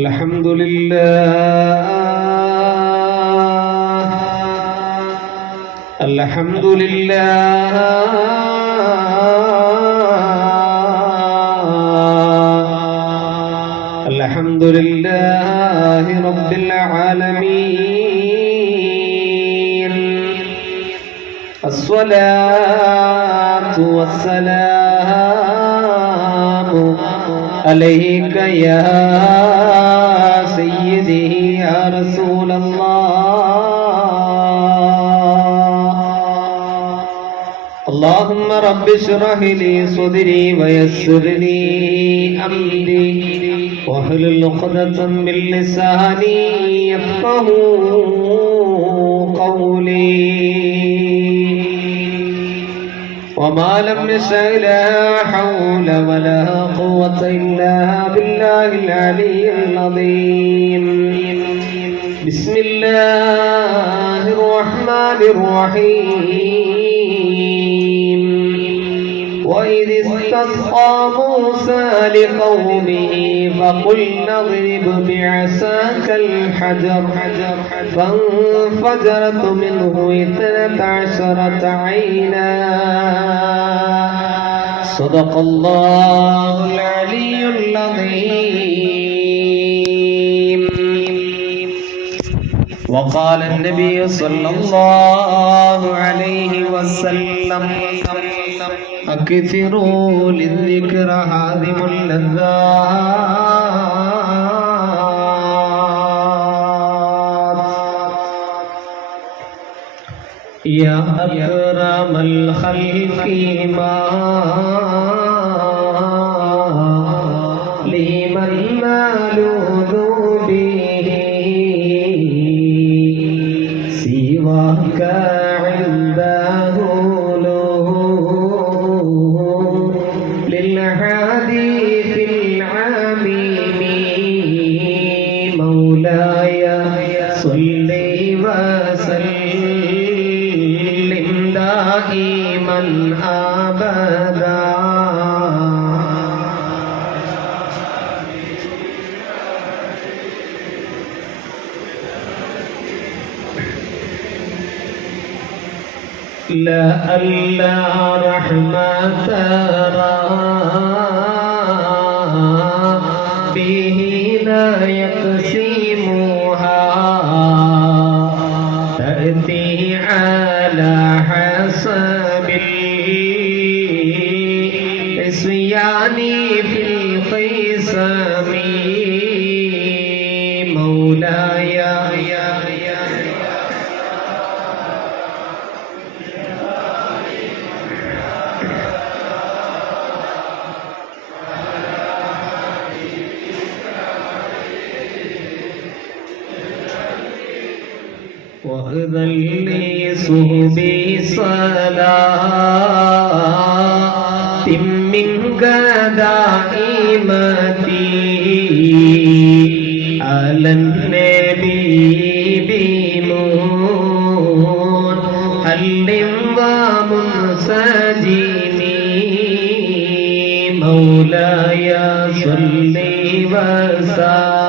الحمد لله الحمد لله الحمد لله رب العالمين الصلاة والسلام عليك يا سيدي يا رسول الله اللهم رب اشرح لي صدري ويسر لي أمري واحلل عقدة من لساني يفقهوا قولي وما لم يشأ لا حول ولا قوة إلا بالله العلي العظيم بسم الله الرحمن الرحيم وإذ استسقى موسى لقومه فقلنا اضرب بعصاك الحجر فانفجرت منه 12 عينا صدق الله العلي العظيم وقال النبي صلى الله عليه وسلم أكثروا للذكر هادم اللذات يا أكرم الخلق ما لمن مالوذ به سواك عنده للحديث العميم مولاي صل وسلم دائما أبدا لألا رحمة به لا يقسمها تأتي على حسب العصيان في القسم مولاي وأذن لي صحبي صلاة منك دائمتي على النبي بمون هل ومنسجم مولاي صل وسلم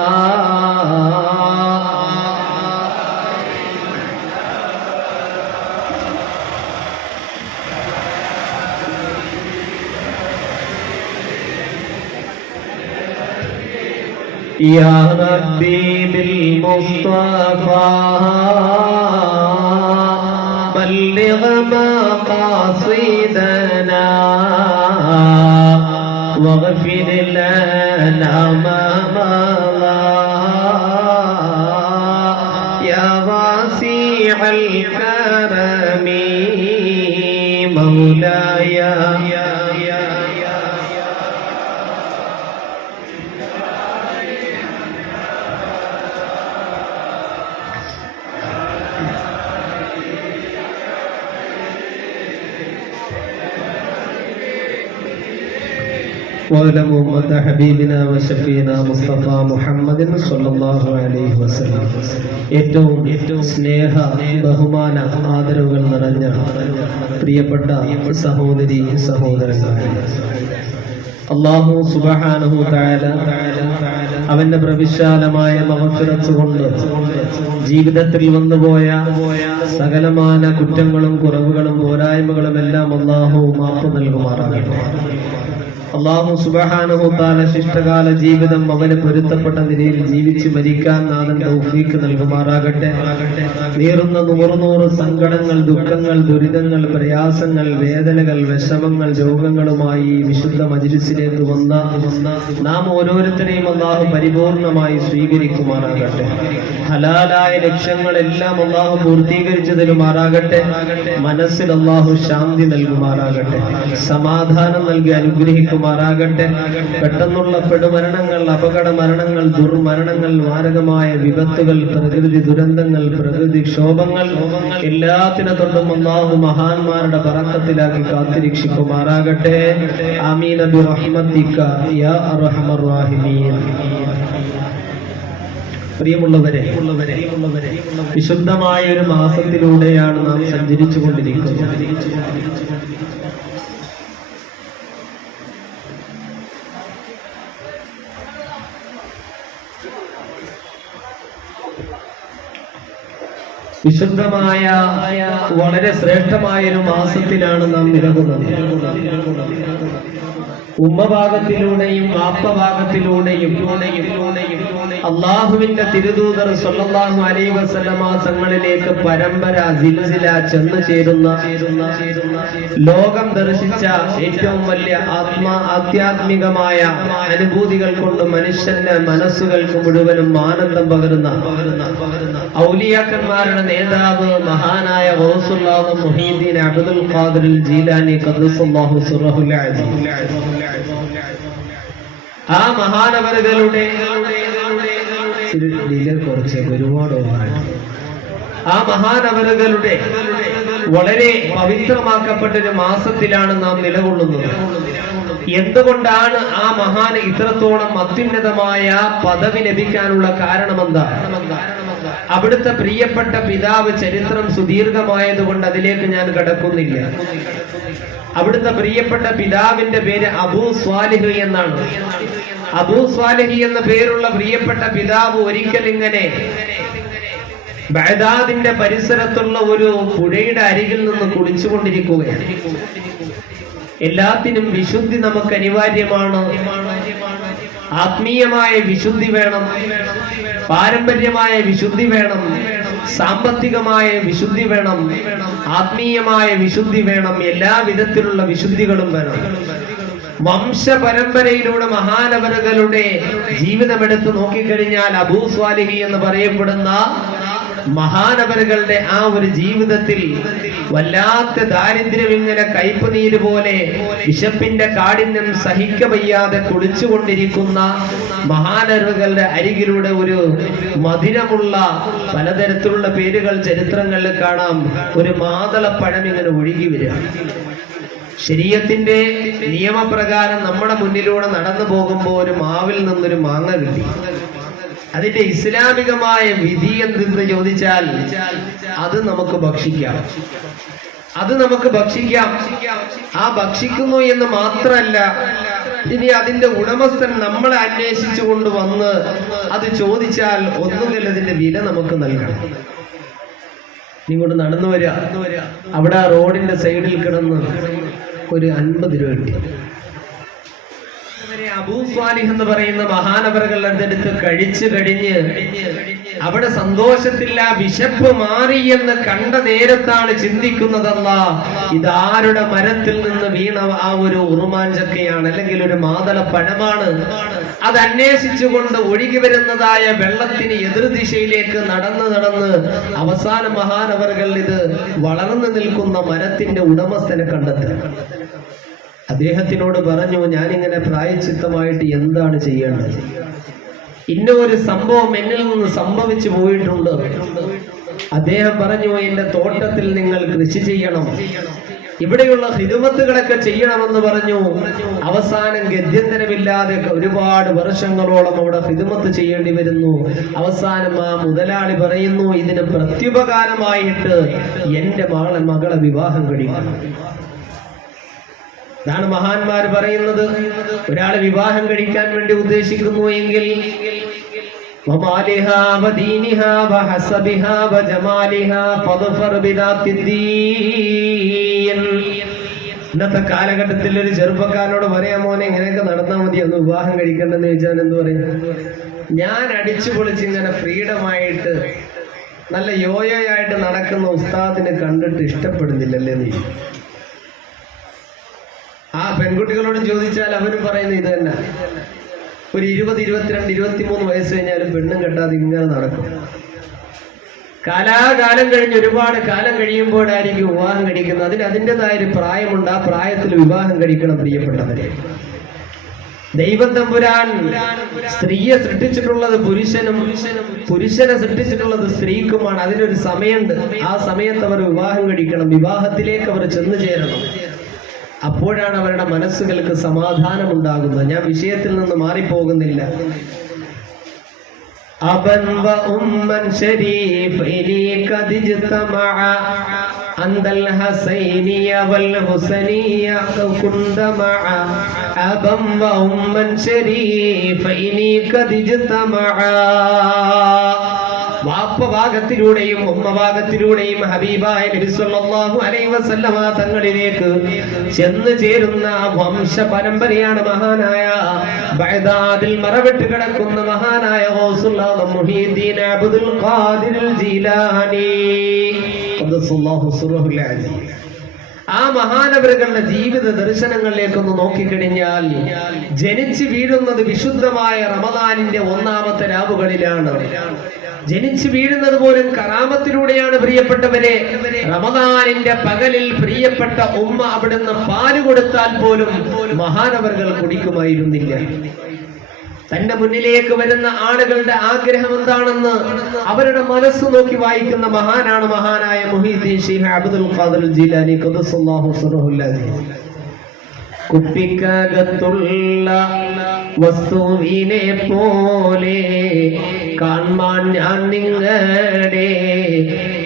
يا ربي بالمصطفى بلغ مقاصدنا واغفر لنا ما مضى يا واسع الكرم مولاي وعلى أمة حبيبنا وشفينا مصطفى محمد صلى الله عليه وسلم. ഏറ്റവും സ്നേഹ ബഹുമാന ആദരവുകൾ നിറഞ്ഞ പ്രിയപ്പെട്ട സഹോദരി സഹോദരന്മാരെ, അല്ലാഹു സുബ്ഹാനഹു തആല അവന്റെ പ്രവിശാലമായ മഗ്ഫിറത്ത് കൊണ്ട് ജീവിതത്തിൽ വന്നുപോയ സകലമാന കുറ്റങ്ങളും കുറവുകളും പോരായ്മകളും എല്ലാം അല്ലാഹു മാപ്പ് നൽകുമാറാകട്ടെ. അല്ലാഹു സുബ്ഹാനഹു തആല ശിഷ്ടകാല ജീവിതം അവന് പൊരുത്തപ്പെട്ട നിലയിൽ ജീവിച്ച് മരിക്കാൻ നാഥൻ തൗഫീഖ് നൽകുമാറാകട്ടെ. നീറുന്ന നൂറ് സങ്കടങ്ങൾ, ദുഃഖങ്ങൾ, ദുരിതങ്ങൾ, പ്രയാസങ്ങൾ, വേദനകൾ, വിഷമങ്ങൾ, രോഗങ്ങളുമായി വിശുദ്ധ മജ്ലിസിലേക്ക് വന്ന നാം ഓരോരുത്തരെയും അല്ലാഹു പരിപൂർണമായി സ്വീകരിക്കുമാറാകട്ടെ. ഹലാലായ ലക്ഷ്യങ്ങളെല്ലാം അല്ലാഹു പൂർത്തീകരിച്ചു തരുമാറാകട്ടെ. മനസ്സിൽ അല്ലാഹു ശാന്തി നൽകുമാറാകട്ടെ. സമാധാനം നൽകി അനുഗ്രഹിക്കും മാറാകട്ടെ. പെട്ടെന്നുള്ള പെടുമരണങ്ങൾ, അപകട മരണങ്ങൾ, ദുർമരണങ്ങൾ, മാരകമായ വിപത്തുകൾ, പ്രകൃതി ദുരന്തങ്ങൾ, പ്രകൃതി ക്ഷോഭങ്ങൾ എല്ലാത്തിനെ തൊട്ടും അല്ലാഹു മഹാന്മാരുടെ ബറക്കത്തിലാക്കി കാത്തിരക്ഷിക്കുമാറാകട്ടെ. ആമീൻ ബിറഹ്മതിക യാ അർഹമർ റഹീമീൻ. പ്രിയമുള്ളവരെ, വിശുദ്ധമായ ഒരു മാസത്തിലൂടെയാണ് നാം സഞ്ചരിച്ചു കൊണ്ടിരിക്കുന്നത്. വിശുദ്ധമായ വളരെ ശ്രേഷ്ഠമായ ഒരു മാസത്തിലാണ് നാം നിലകൊള്ളുന്നത്. ഉമ്മഭാഗത്തിലൂടെയും വാപ്പഭാഗത്തിലൂടെയും അള്ളാഹുവിന്റെ തിരുദൂതർ സ്വല്ലല്ലാഹു അലൈഹി വസല്ലമ തങ്ങളിലേക്ക് പരമ്പര സിൽസില ചെന്നു ചേരുന്ന ലോകം ദർശിച്ച ഏറ്റവും വലിയ ആധ്യാത്മികമായ അനുഭൂതികൾ കൊണ്ട് മനുഷ്യന്റെ മനസ്സുകൾക്ക് മുഴുവനും ആനന്ദം പകരുന്ന ഔലിയാക്കന്മാരുടെ നേതാവ് മഹാനായ ഗൗസുല്ലാഹ് മുഹീദ്ദീൻ അബ്ദുൽ ഖാദിർ ജീലാനി ഖദ്ദസല്ലാഹു സിർറഹുൽ അസീസ്, ആ മഹാനവറുകളുടെ ഒരുപാട് ആ മഹാനവറുകളുടെ വളരെ പവിത്രമാക്കപ്പെട്ട ഒരു മാസത്തിലാണ് നാം നിലകൊള്ളുന്നത്. എന്തുകൊണ്ടാണ് ആ മഹാന് ഇത്രത്തോളം അത്യുന്നതമായ പദവി ലഭിക്കാനുള്ള കാരണമെന്താ? അവിടുത്തെ പ്രിയപ്പെട്ട പിതാവ് ചരിത്രം സുദീർഘമായതുകൊണ്ട് അതിലേക്ക് ഞാൻ കടക്കുന്നില്ല. അവിടുത്തെ പ്രിയപ്പെട്ട പിതാവിന്റെ പേര് അബൂ സ്വാലിഹ് എന്നാണ്. അബൂ സ്വാലിഹ് എന്ന പേരുള്ള പ്രിയപ്പെട്ട പിതാവ് ഒരിക്കൽ ഇങ്ങനെ ബഗ്ദാദിന്റെ പരിസരത്തുള്ള ഒരു പുഴയുടെ അരികിൽ നിന്ന് കുളിച്ചുകൊണ്ടിരിക്കുകയാണ്. എല്ലാത്തിനും വിശുദ്ധി നമുക്ക് അനിവാര്യമാണ്. ആത്മീയമായ വിശുദ്ധി വേണം, പാരമ്പര്യമായ വിശുദ്ധി വേണം, സാമ്പത്തികമായ വിശുദ്ധി വേണം, ആത്മീയമായ വിശുദ്ധി വേണം, എല്ലാ വിധത്തിലുള്ള വിശുദ്ധികളും വേണം. വംശപരമ്പരയിലൂടെ മഹാനവറുകളുടെ ജീവിതമെടുത്ത് നോക്കിക്കഴിഞ്ഞാൽ അബൂ സ്വാലിഹി എന്ന് പറയപ്പെടുന്ന മഹാനവറുകളുടെ ആ ഒരു ജീവിതത്തിൽ വല്ലാത്ത ദാരിദ്ര്യം ഇങ്ങനെ കയ്പുനീര് പോലെ വിശപ്പിന്റെ കാഠിന്യം സഹിക്കവയ്യാതെ കുളിച്ചുകൊണ്ടിരിക്കുന്ന മഹാനവറുകളുടെ അരികിലൂടെ ഒരു മധുരമുള്ള പലതരത്തിലുള്ള പേരുകൾ ചരിത്രങ്ങളിൽ കാണാം. ഒരു മാതളപ്പഴം ഇങ്ങനെ ഒഴുകി വരിക. ശരീഅത്തിന്റെ നിയമപ്രകാരം നമ്മുടെ മുന്നിലൂടെ നടന്നു പോകുമ്പോൾ ഒരു മാവിൽ നിന്നൊരു മാങ്ങ കിട്ടി. അതിന്റെ ഇസ്ലാമികമായ വിധി എന്തെന്ന് ചോദിച്ചാൽ അത് നമുക്ക് ഭക്ഷിക്കാം. ആ ഭക്ഷിക്കുന്നു എന്ന് മാത്രമല്ല, ഇനി അതിന്റെ ഉടമസ്ഥൻ നമ്മളെ അന്വേഷിച്ചു കൊണ്ടുവന്ന് അത് ചോദിച്ചാൽ ഒന്നുകിൽ അതിന്റെ വില നമുക്ക് നൽകണം. ഇങ്ങോട്ട് നടന്നു വരിക, അവിടെ ആ റോഡിന്റെ സൈഡിൽ കിടന്ന് ഒരു 50 രൂപ കിട്ടി. അബൂ സ്വാലിഹ് എന്ന് പറയുന്ന മഹാനവറുകളുടെ അടുത്ത് കഴിച്ചു കഴിഞ്ഞ് അവിടെ സന്തോഷത്തിൽ ആ വിശപ്പ് മാറി എന്ന് കണ്ട നേരത്താണ് ചിന്തിക്കുന്നതല്ല, ഇതാരുടെ മരത്തിൽ നിന്ന് വീണ ആ ഒരു ഉറുമാഞ്ചക്കയാണ്, അല്ലെങ്കിൽ ഒരു മാതളപ്പഴമാണ്. അത് അന്വേഷിച്ചുകൊണ്ട് ഒഴുകി വരുന്നതായ വെള്ളത്തിന് എതിർദിശയിലേക്ക് നടന്ന് അവസാന മഹാനവറുകൾ ഇത് വളർന്നു നിൽക്കുന്ന മരത്തിന്റെ ഉടമസ്ഥനെ കണ്ടെത്തുക. അദ്ദേഹത്തിനോട് പറഞ്ഞു, ഞാനിങ്ങനെ പ്രായച്ചിത്തമായിട്ട് എന്താണ് ചെയ്യേണ്ടത്? ഇന്ന ഒരു സംഭവം എന്നിൽ നിന്ന് സംഭവിച്ചു പോയിട്ടുണ്ട്. അദ്ദേഹം പറഞ്ഞു, എന്റെ തോട്ടത്തിൽ നിങ്ങൾ കൃഷി ചെയ്യണം, ഇവിടെയുള്ള ഹിദമത്തുകളൊക്കെ ചെയ്യണമെന്ന് പറഞ്ഞു. അവസാനം ഗത്യന്തരമില്ലാതെ ഒരുപാട് വർഷങ്ങളോളം അവിടെ ഹിദമത്ത് ചെയ്യേണ്ടി വരുന്നു. അവസാനം ആ മുതലാളി പറയുന്നു, ഇതിന് പ്രത്യുപകാരമായിട്ട് എന്റെ മകളെ വിവാഹം കഴിക്കണം. ഇതാണ് മഹാന്മാർ പറയുന്നത്. ഒരാളെ വിവാഹം കഴിക്കാൻ വേണ്ടി ഉദ്ദേശിക്കുന്നു എങ്കിൽ ഇന്നത്തെ കാലഘട്ടത്തിൽ ഒരു ചെറുപ്പക്കാരനോട് പറയാൻ, മോനെ ഇങ്ങനെയൊക്കെ നടന്നാൽ മതി, ഒന്ന് വിവാഹം കഴിക്കണ്ടെന്ന് ചോദിച്ചാൽ എന്ത് പറയും? ഞാൻ അടിച്ചു പൊളിച്ച് ഇങ്ങനെ ഫ്രീഡമായിട്ട് നല്ല യോയോയായിട്ട് നടക്കുന്ന ഉസ്താദിനെ കണ്ടിട്ട് ഇഷ്ടപ്പെടുന്നില്ലല്ലേ നീ? ആ പെൺകുട്ടികളോട് ചോദിച്ചാൽ അവരും പറയുന്നത് ഇത് തന്നെ. ഒരു 20, 22, 23 വയസ്സ് കഴിഞ്ഞാലും പെണ്ണും കെട്ടാതെ ഇങ്ങനെ നടക്കും. കാലാകാലം കഴിഞ്ഞ് ഒരുപാട് കാലം കഴിയുമ്പോഴായിരിക്കും വിവാഹം കഴിക്കുന്നത്. അതിന് അതിൻ്റെതായ ഒരു പ്രായമുണ്ട്. ആ പ്രായത്തിൽ വിവാഹം കഴിക്കണം പ്രിയപ്പെട്ടവരെ. ദൈവം തമ്പുരാൻ സ്ത്രീയെ സൃഷ്ടിച്ചിട്ടുള്ളത് പുരുഷനും, പുരുഷനെ സൃഷ്ടിച്ചിട്ടുള്ളത് സ്ത്രീക്കുമാണ്. അതിനൊരു സമയമുണ്ട്. ആ സമയത്ത് അവർ വിവാഹം കഴിക്കണം. വിവാഹത്തിലേക്ക് അവർ ചെന്നു ചേരണം. അപ്പോഴാണ് അവരുടെ മനസ്സുകൾക്ക് സമാധാനം ഉണ്ടാകുന്നത്. ഞാൻ വിഷയത്തിൽ നിന്ന് മാറിപ്പോകുന്നില്ല. അബൻ വ ഉമ്മൻ ശരീഫൈനി ഖദ് ഇജ്തമഅ അൻദൽ ഹസൈനിയ വൽ ഹുസനിയ കുന്ദമഅ അബൻ വ ഉമ്മൻ ശരീഫൈനി ഖദ് ഇജ്തമഅ. വാപ്പഭാഗത്തിലൂടെയും ഉമ്മഭാഗത്തിലൂടെയും ഹബീബായ നബി സല്ലല്ലാഹു അലൈഹി വസല്ലമ തങ്ങളിലേക്ക് ചെന്നു ചേരുന്ന വംശ പരമ്പരയാണ് മഹാനായ ബഗ്ദാദിൽ മറവിട്ട് കിടക്കുന്ന മഹാനായ ഗൗസുൽ മുഹീദ്ദീൻ അബ്ദുൽ ഖാദിർ ജീലാനി ഖദ്ദസല്ലാഹു സിറഹുൽ അസീസ്. ആ മഹാനവറുകളുടെ ജീവിത ദർശനങ്ങളിലേക്കൊന്ന് നോക്കിക്കഴിഞ്ഞാൽ, ജനിച്ചു വീഴുന്നത് വിശുദ്ധമായ റമദാനിന്റെ 1ാമത്തെ രാവുകളിലാണ്. ജനിച്ചു വീഴുന്നത് പോലും കറാമത്തിലൂടെയാണ് പ്രിയപ്പെട്ടവരെ. റമദാനിന്റെ പകലിൽ പ്രിയപ്പെട്ട ഉമ്മ അവിടുന്ന് പാല് കൊടുത്താൽ പോലും മഹാനവറുകൾ കുടിക്കുമായിരുന്നില്ല. തന്റെ മുന്നിലേക്ക് വരുന്ന ആളുകളുടെ ആഗ്രഹം എന്താണെന്ന് അവരുടെ മനസ്സ് നോക്കി വായിക്കുന്ന മഹാനാണ് മഹാനായ മുഹീദ്ദീൻ ശൈഖ് അബ്ദുൽ ഖാദിർ ജീലാനി ഖദ്ദസല്ലാഹു സിറഹുൽ അസീസ്. കുപ്പിക്കകത്തുള്ള വസ്തുവിനെ പോലെ കാൺമാൻ ഞാൻ നിങ്ങളുടെ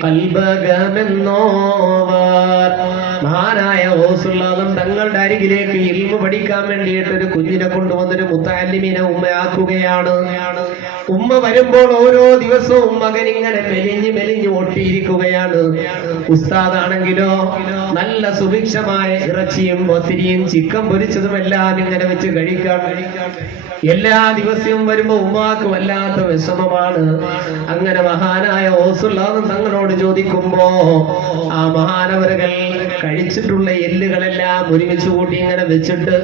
കൽബകമെന്നോവർ. മഹാനായ ഗൗസുൽ തങ്ങളുടെ അരികിലേക്ക് ഇൽമു പഠിക്കാൻ വേണ്ടിയിട്ട് ഒരു കുഞ്ഞിനെ കൊണ്ടുവന്നൊരു മുത്തഅല്ലിമിനെ ഉമ്മയാക്കുകയാണ്. ഉമ്മ വരുമ്പോൾ ഓരോ ദിവസവും മകൻ ഇങ്ങനെ മെലിഞ്ഞ് മെലിഞ്ഞ് ഒട്ടിയിരിക്കുകയാണ്. ഉസ്താദാണെങ്കിലോ നല്ല സുഭിക്ഷമായ ഇറച്ചിയും ഒത്തിരിയും ചിക്കൻ പൊരിച്ചതുമെല്ലാം ഇങ്ങനെ വെച്ച് കഴിക്കാൻ. എല്ലാ ദിവസവും വരുമ്പോ ഉമ്മാക്ക് വല്ലാത്ത വിഷമമാണ്. അങ്ങനെ മഹാനായ ഗൗസുൽ തങ്ങളോട് ചോദിക്കുമ്പോ ആ മഹാനവറുകൾ കഴിച്ചിട്ടുള്ള എല്ലുകളെല്ലാം ഒരുമിച്ച് കൂട്ടി ഇങ്ങനെ വെച്ചിട്ട്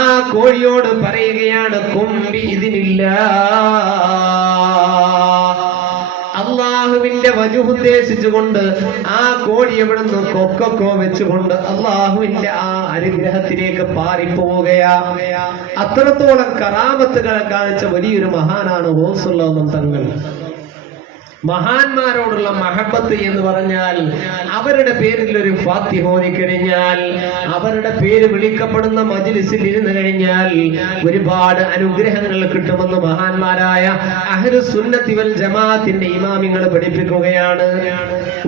ആ കോഴിയോട് പറയുകയാണ്, കുമ്പി ഇതിനില്ല, അള്ളാഹുവിന്റെ വജുഹ് ഉദ്ദേശിച്ചുകൊണ്ട് ആ കോഴി എവിടുന്ന് കൊക്കോ വെച്ചുകൊണ്ട് അള്ളാഹുവിന്റെ ആ അനുഗ്രഹത്തിലേക്ക് പാറിപ്പോവുകയാ. അത്രത്തോളം കറാമത്തുകൾ കാണിച്ച വലിയൊരു മഹാനാണ് ഗൗസുൽ തങ്ങൾ. മഹാന്മാരോടുള്ള മഹബത്ത് എന്ന് പറഞ്ഞാൽ അവരുടെ പേരിൽ ഒരു ഫാത്തിഹ ഓതിക്കഴിഞ്ഞാൽ, അവരുടെ പേര് വിളിക്കപ്പെടുന്ന മജ്ലിസിൽ ഇരുന്ന് കഴിഞ്ഞാൽ ഒരുപാട് അനുഗ്രഹങ്ങൾ കിട്ടുമെന്ന് മഹാന്മാരായ അഹ്ലുസ് സുന്നത്തി വൽ ജമാഅത്തിന്റെ ഇമാമിങ്ങൾ പഠിപ്പിക്കുകയാണ്.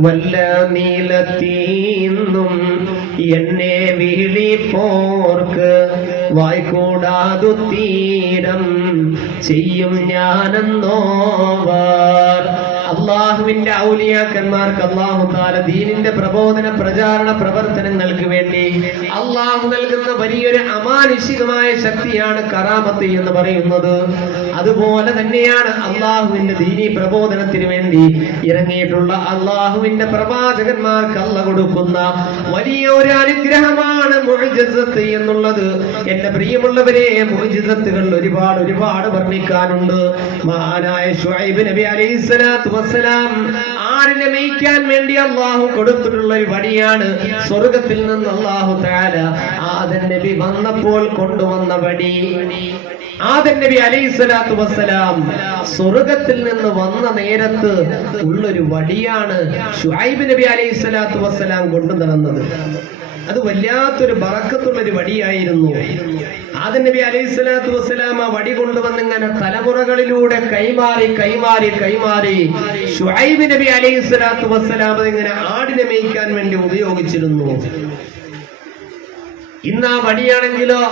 വല്ല നീലത്തീന്നും എന്നെ വിളിപ്പോർക്ക് വായ്കൂടാതു തീരം ചെയ്യും ഞാനെന്നോവർ. അള്ളാഹുവിന്റെ ഔലിയാക്കന്മാർക്ക് അള്ളാഹു താല ദീനിന്റെ പ്രബോധന പ്രചാരണ പ്രവർത്തനങ്ങൾക്ക് വേണ്ടി അള്ളാഹു നൽകുന്ന വലിയൊരു അമാനുഷികമായ ശക്തിയാണ് കറാമത്ത് എന്ന് പറയുന്നത്. അതുപോലെ തന്നെയാണ് അള്ളാഹുവിന്റെ ദീനി പ്രബോധനത്തിന് വേണ്ടി ഇറങ്ങിയിട്ടുള്ള അള്ളാഹുവിന്റെ പ്രവാചകന്മാർക്ക് അള്ള കൊടുക്കുന്ന വലിയ ഒരു അനുഗ്രഹമാണ് മുഅ്ജിസത്ത് എന്നുള്ളത്. എന്റെ പ്രിയമുള്ളവരെ, മുഅ്ജിസത്തുകൾ ഒരുപാട് വർണ്ണിക്കാനുണ്ട്. മഹാനായ ശുഐബ് നബി അലൈഹിസ്സലാത്തു വസ്സലാം ആടിനെ മേയ്ക്കാൻ വേണ്ടി അള്ളാഹു കൊടുത്തിട്ടുള്ള ഒരു വടിയാണ്. സ്വർഗത്തിൽ നിന്ന് അള്ളാഹു തആല ആദം നബി വന്നപ്പോൾ കൊണ്ടുവന്ന വടി. ആദം നബി അലൈഹിസ്സലാത്തു വസ്സലാം സ്വർഗത്തിൽ നിന്ന് വന്ന നേരത്ത് ഉള്ളൊരു വടിയാണ് ശുഐബ് നബി അലൈഹിസ്സലാത്തു വസ്സലാം കൊണ്ടു നടന്നത്. അത് വല്ലാത്തൊരു ബറക്കത്തുള്ളൊരു വടിയായിരുന്നു. ആദം നബി അലൈഹിസ്സലാത്തു വസ്സലാം ആ വടി കൊണ്ടുവന്നിങ്ങനെ തലമുറകളിലൂടെ കൈമാറി ശുഐബ് നബി അലൈഹിസ്സലാത്തു വസ്സലാം അതിങ്ങനെ ആടിനെ മേയ്ക്കാൻ വേണ്ടി ഉപയോഗിച്ചിരുന്നു. ഇന്ന് ആ വടിയാണെങ്കിലോ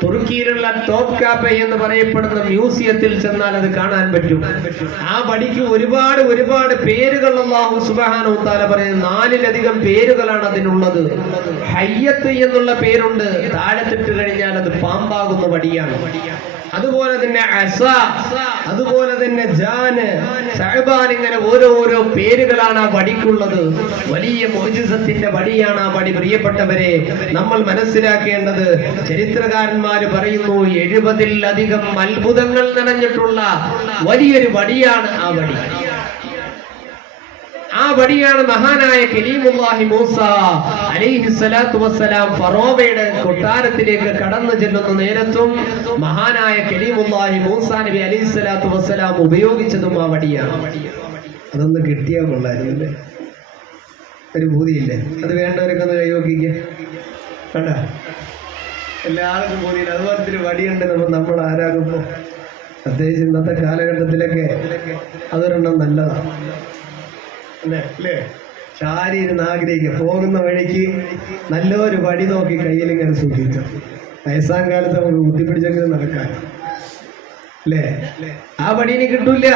തുർക്കിയിലുള്ള ടോപ്പ് കാപ്പെ എന്ന് പറയപ്പെടുന്ന മ്യൂസിയത്തിൽ ചെന്നാൽ അത് കാണാൻ പറ്റും. ആ വടിക്ക് ഒരുപാട് പേരുകൾ അല്ലാഹു സുബ്ഹാനഹു വ തആല പറയുന്നത് 4-ലധികം പേരുകളാണ് അതിനുള്ളത്. ഹയ്യത്ത് എന്നുള്ള പേരുണ്ട്. താഴത്തിട്ട് കഴിഞ്ഞാൽ അത് പാമ്പാകുന്ന വടിയാണ്. അതുപോലെ തന്നെ അസ, അതുപോലെ തന്നെ ജാന്, സഅബാൻ, ഇങ്ങനെ ഓരോരോ പേരുകളാണ് ആ വടിക്കുള്ളത്. വലിയ മുഅ്ജിസത്തിന്റെ വടിയാണ് ആ വടി. പ്രിയപ്പെട്ടവരെ, നമ്മൾ മനസ്സിലാക്കേണ്ടത്, ചരിത്രകാരന്മാര് പറയുന്നു 70-ലധികം അത്ഭുതങ്ങൾ നിറഞ്ഞിട്ടുള്ള വലിയൊരു വടിയാണ് ആ വടി. ആ വടിയാണ് മഹാനായ കലീമുല്ലാഹി മൂസ അലൈഹിസ്സലാത്തു വസ്സലാം ഫറോവയുടെ കൊട്ടാരത്തിലേക്ക് കടന്നു ചെല്ലുന്ന നേരത്തും മഹാനായ കലീമുല്ലാഹി മൂസ നബി അലൈഹിസ്സലാത്തു വസ്സലാം ഉപയോഗിച്ചതും ആ വടിയാണ്. അതൊന്ന് കിട്ടിയാൽ കൊള്ളായിരുന്നു അല്ലേ? ഒരു ഭൂതിയില്ലേ? അത് വേണ്ടവരൊക്കെ ഒന്ന് കൈവക്കിക്കുക. വേണ്ട, എല്ലാവർക്കും ഭൂതിയില്ല. അതുപോലത്തെ വടിയുണ്ട് നമ്മൾ ആരാകുമ്പോ, പ്രത്യേകിച്ച് ഇന്നത്തെ കാലഘട്ടത്തിലൊക്കെ അതൊരെണ്ണം നല്ലതാണ് അല്ലേ? ശാരീരിന്ന് ആഗ്രഹിക്കുക, പോകുന്ന വഴിക്ക് നല്ലൊരു വടി നോക്കി കയ്യിൽ ഇങ്ങനെ സൂക്ഷിച്ചു. വയസ്സാം കാലത്ത് നമുക്ക് ബുദ്ധിപ്പിടിച്ചെങ്കിലും നടക്കാൻ അല്ലേ? ആ വടിന് കിട്ടൂല.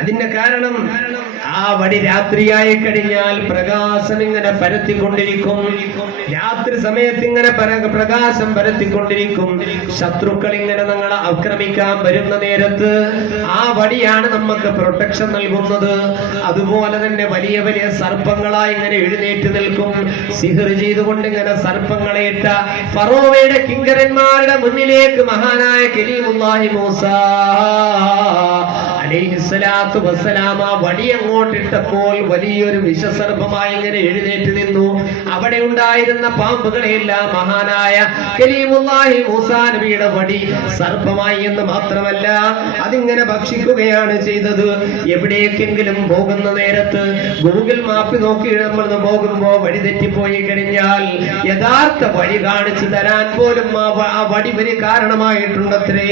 അതിന്റെ കാരണം ആ വടി രാത്രിയായി കഴിഞ്ഞാൽ പ്രകാശം ഇങ്ങനെ പരത്തിക്കൊണ്ടിരിക്കും. രാത്രി സമയത്ത് ഇങ്ങനെ പ്രകാശം പരത്തിക്കൊണ്ടിരിക്കും. ശത്രുക്കൾ ഇങ്ങനെ ഞങ്ങളെ ആക്രമിക്കാൻ വരുന്ന നേരത്ത് ആ വടിയാണ് നമുക്ക് പ്രൊട്ടക്ഷൻ നൽകുന്നത്. അതുപോലെ തന്നെ വലിയ വലിയ സർപ്പങ്ങളായി ഇങ്ങനെ എഴുന്നേറ്റ് നിൽക്കും. സിഹർ ചെയ്തുകൊണ്ട് ഇങ്ങനെ സർപ്പങ്ങളെ ഇട്ട ഫറോവയുടെ കിങ്കരന്മാരുടെ മുന്നിലേക്ക് മഹാനായ കലീമുല്ലാഹി മൂസ അലൈഹിസ്സലാത്തു വസ്സലാം ആ വടി അങ്ങോട്ടിട്ടപ്പോൾ വലിയൊരു വിഷസർപ്പമായി ഇങ്ങനെ എഴുന്നേറ്റ് നിന്നു. അവിടെ ഉണ്ടായിരുന്ന പാമ്പുകളെയെല്ലാം മഹാനായ കലീമുല്ലാഹി മൂസാ നബിയുടെ വടി സർപ്പമായി എന്ന് മാത്രമല്ല അതിങ്ങനെ ഭക്ഷിക്കുകയാണ് ചെയ്തത്. എവിടേക്കെങ്കിലും പോകുന്ന നേരത്ത് ഗൂഗിൾ മാപ്പ് നോക്കി നമ്മൾ പോകുമ്പോ വഴി തെറ്റിപ്പോയി കഴിഞ്ഞാൽ യഥാർത്ഥ വഴി കാണിച്ചു തരാൻ പോലും ആ വടി വരി കാരണമായിട്ടുണ്ടത്രേ.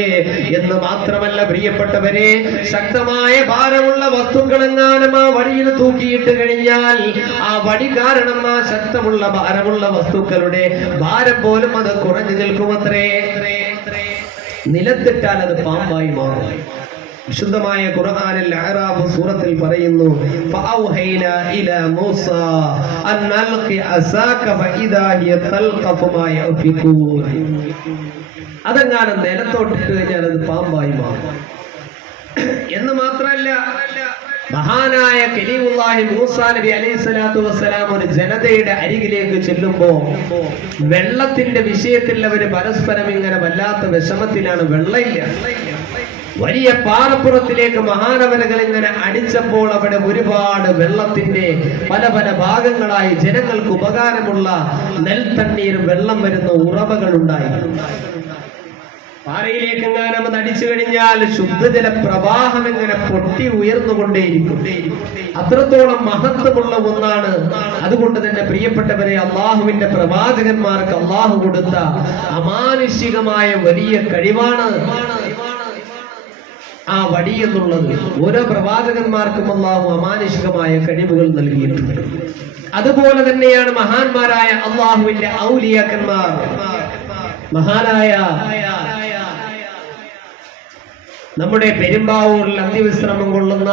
എന്ന് മാത്രമല്ല പ്രിയപ്പെട്ടവരെ, ശക്തമായ ഭാരമുള്ള വസ്തുക്കളെങ്ങാനും ആ വടിയിൽ തൂക്കിയിട്ട് കഴിഞ്ഞാൽ ആ വടി കാരണം ആ ശക്തമുള്ള ഭാരമുള്ള വസ്തുക്കളുടെ ഭാരം പോലും അത് കുറഞ്ഞു നിൽക്കുമത്രേ. നിലത്തിട്ടാൽ അത് പാമ്പായി മാറും. വിശുദ്ധമായ ഖുർആനിൽ അഅറാഫ് സൂറത്തിൽ പറയുന്നു, ഫഔഹൈനാ ഇലാ മൂസ അൻ അൽഖി അസാക ഫഇദാ ഹിയ തൽഖഫു മാ യഫിഖൂൻ. അതെങ്ങാനും നിലത്തോട്ടിട്ട് കഴിഞ്ഞാൽ അത് പാമ്പായി മാറും. എന്ന് മാത്രമല്ല, മഹാനായ കലീമുല്ലാഹി മൂസാ നബി അലൈഹിസ്സലാത്തു വസ്സലാം ഒരു ജനതയുടെ അരികിലേക്ക് ചെല്ലുമ്പോ വെള്ളത്തിന്റെ വിഷയത്തിൽ അവര് പരസ്പരം ഇങ്ങനെ വല്ലാത്ത വിഷമത്തിലാണ്. വെള്ളമില്ല. വലിയ പാറപ്പുറത്തിലേക്ക് മഹാനവരകൾ ഇങ്ങനെ അടിച്ചപ്പോൾ അവിടെ ഒരുപാട് വെള്ളത്തിന്റെ പല പല ഭാഗങ്ങളായി ജനങ്ങൾക്ക് ഉപകാരമുള്ള നെൽത്തണ്ണീർ വെള്ളം വരുന്ന ഉറവകൾ ഉണ്ടായിരുന്നു. പാറയിലേക്ക് എങ്ങാനും അത് അടിച്ചു കഴിഞ്ഞാൽ ശുദ്ധജല പ്രവാഹം എങ്ങനെ പൊട്ടി ഉയർന്നുകൊണ്ടേയിരിക്കും. അത്രത്തോളം മഹത്വമുള്ള ഒന്നാണ്. അതുകൊണ്ട് തന്നെ പ്രിയപ്പെട്ടവരെ, അള്ളാഹുവിന്റെ പ്രവാചകന്മാർക്ക് അള്ളാഹു കൊടുത്ത അമാനുഷികമായ വലിയ കഴിവാണ് ആ വടി എന്നുള്ളത്. ഓരോ പ്രവാചകന്മാർക്കും അള്ളാഹു അമാനുഷികമായ കഴിവുകൾ നൽകിയിട്ടുണ്ട്. അതുപോലെ തന്നെയാണ് മഹാന്മാരായ അള്ളാഹുവിന്റെ ഔലിയാക്കന്മാർ. മഹാനായ നമ്മുടെ പെരുമ്പാവൂരിൽ അന്ത്യവിശ്രമം കൊള്ളുന്ന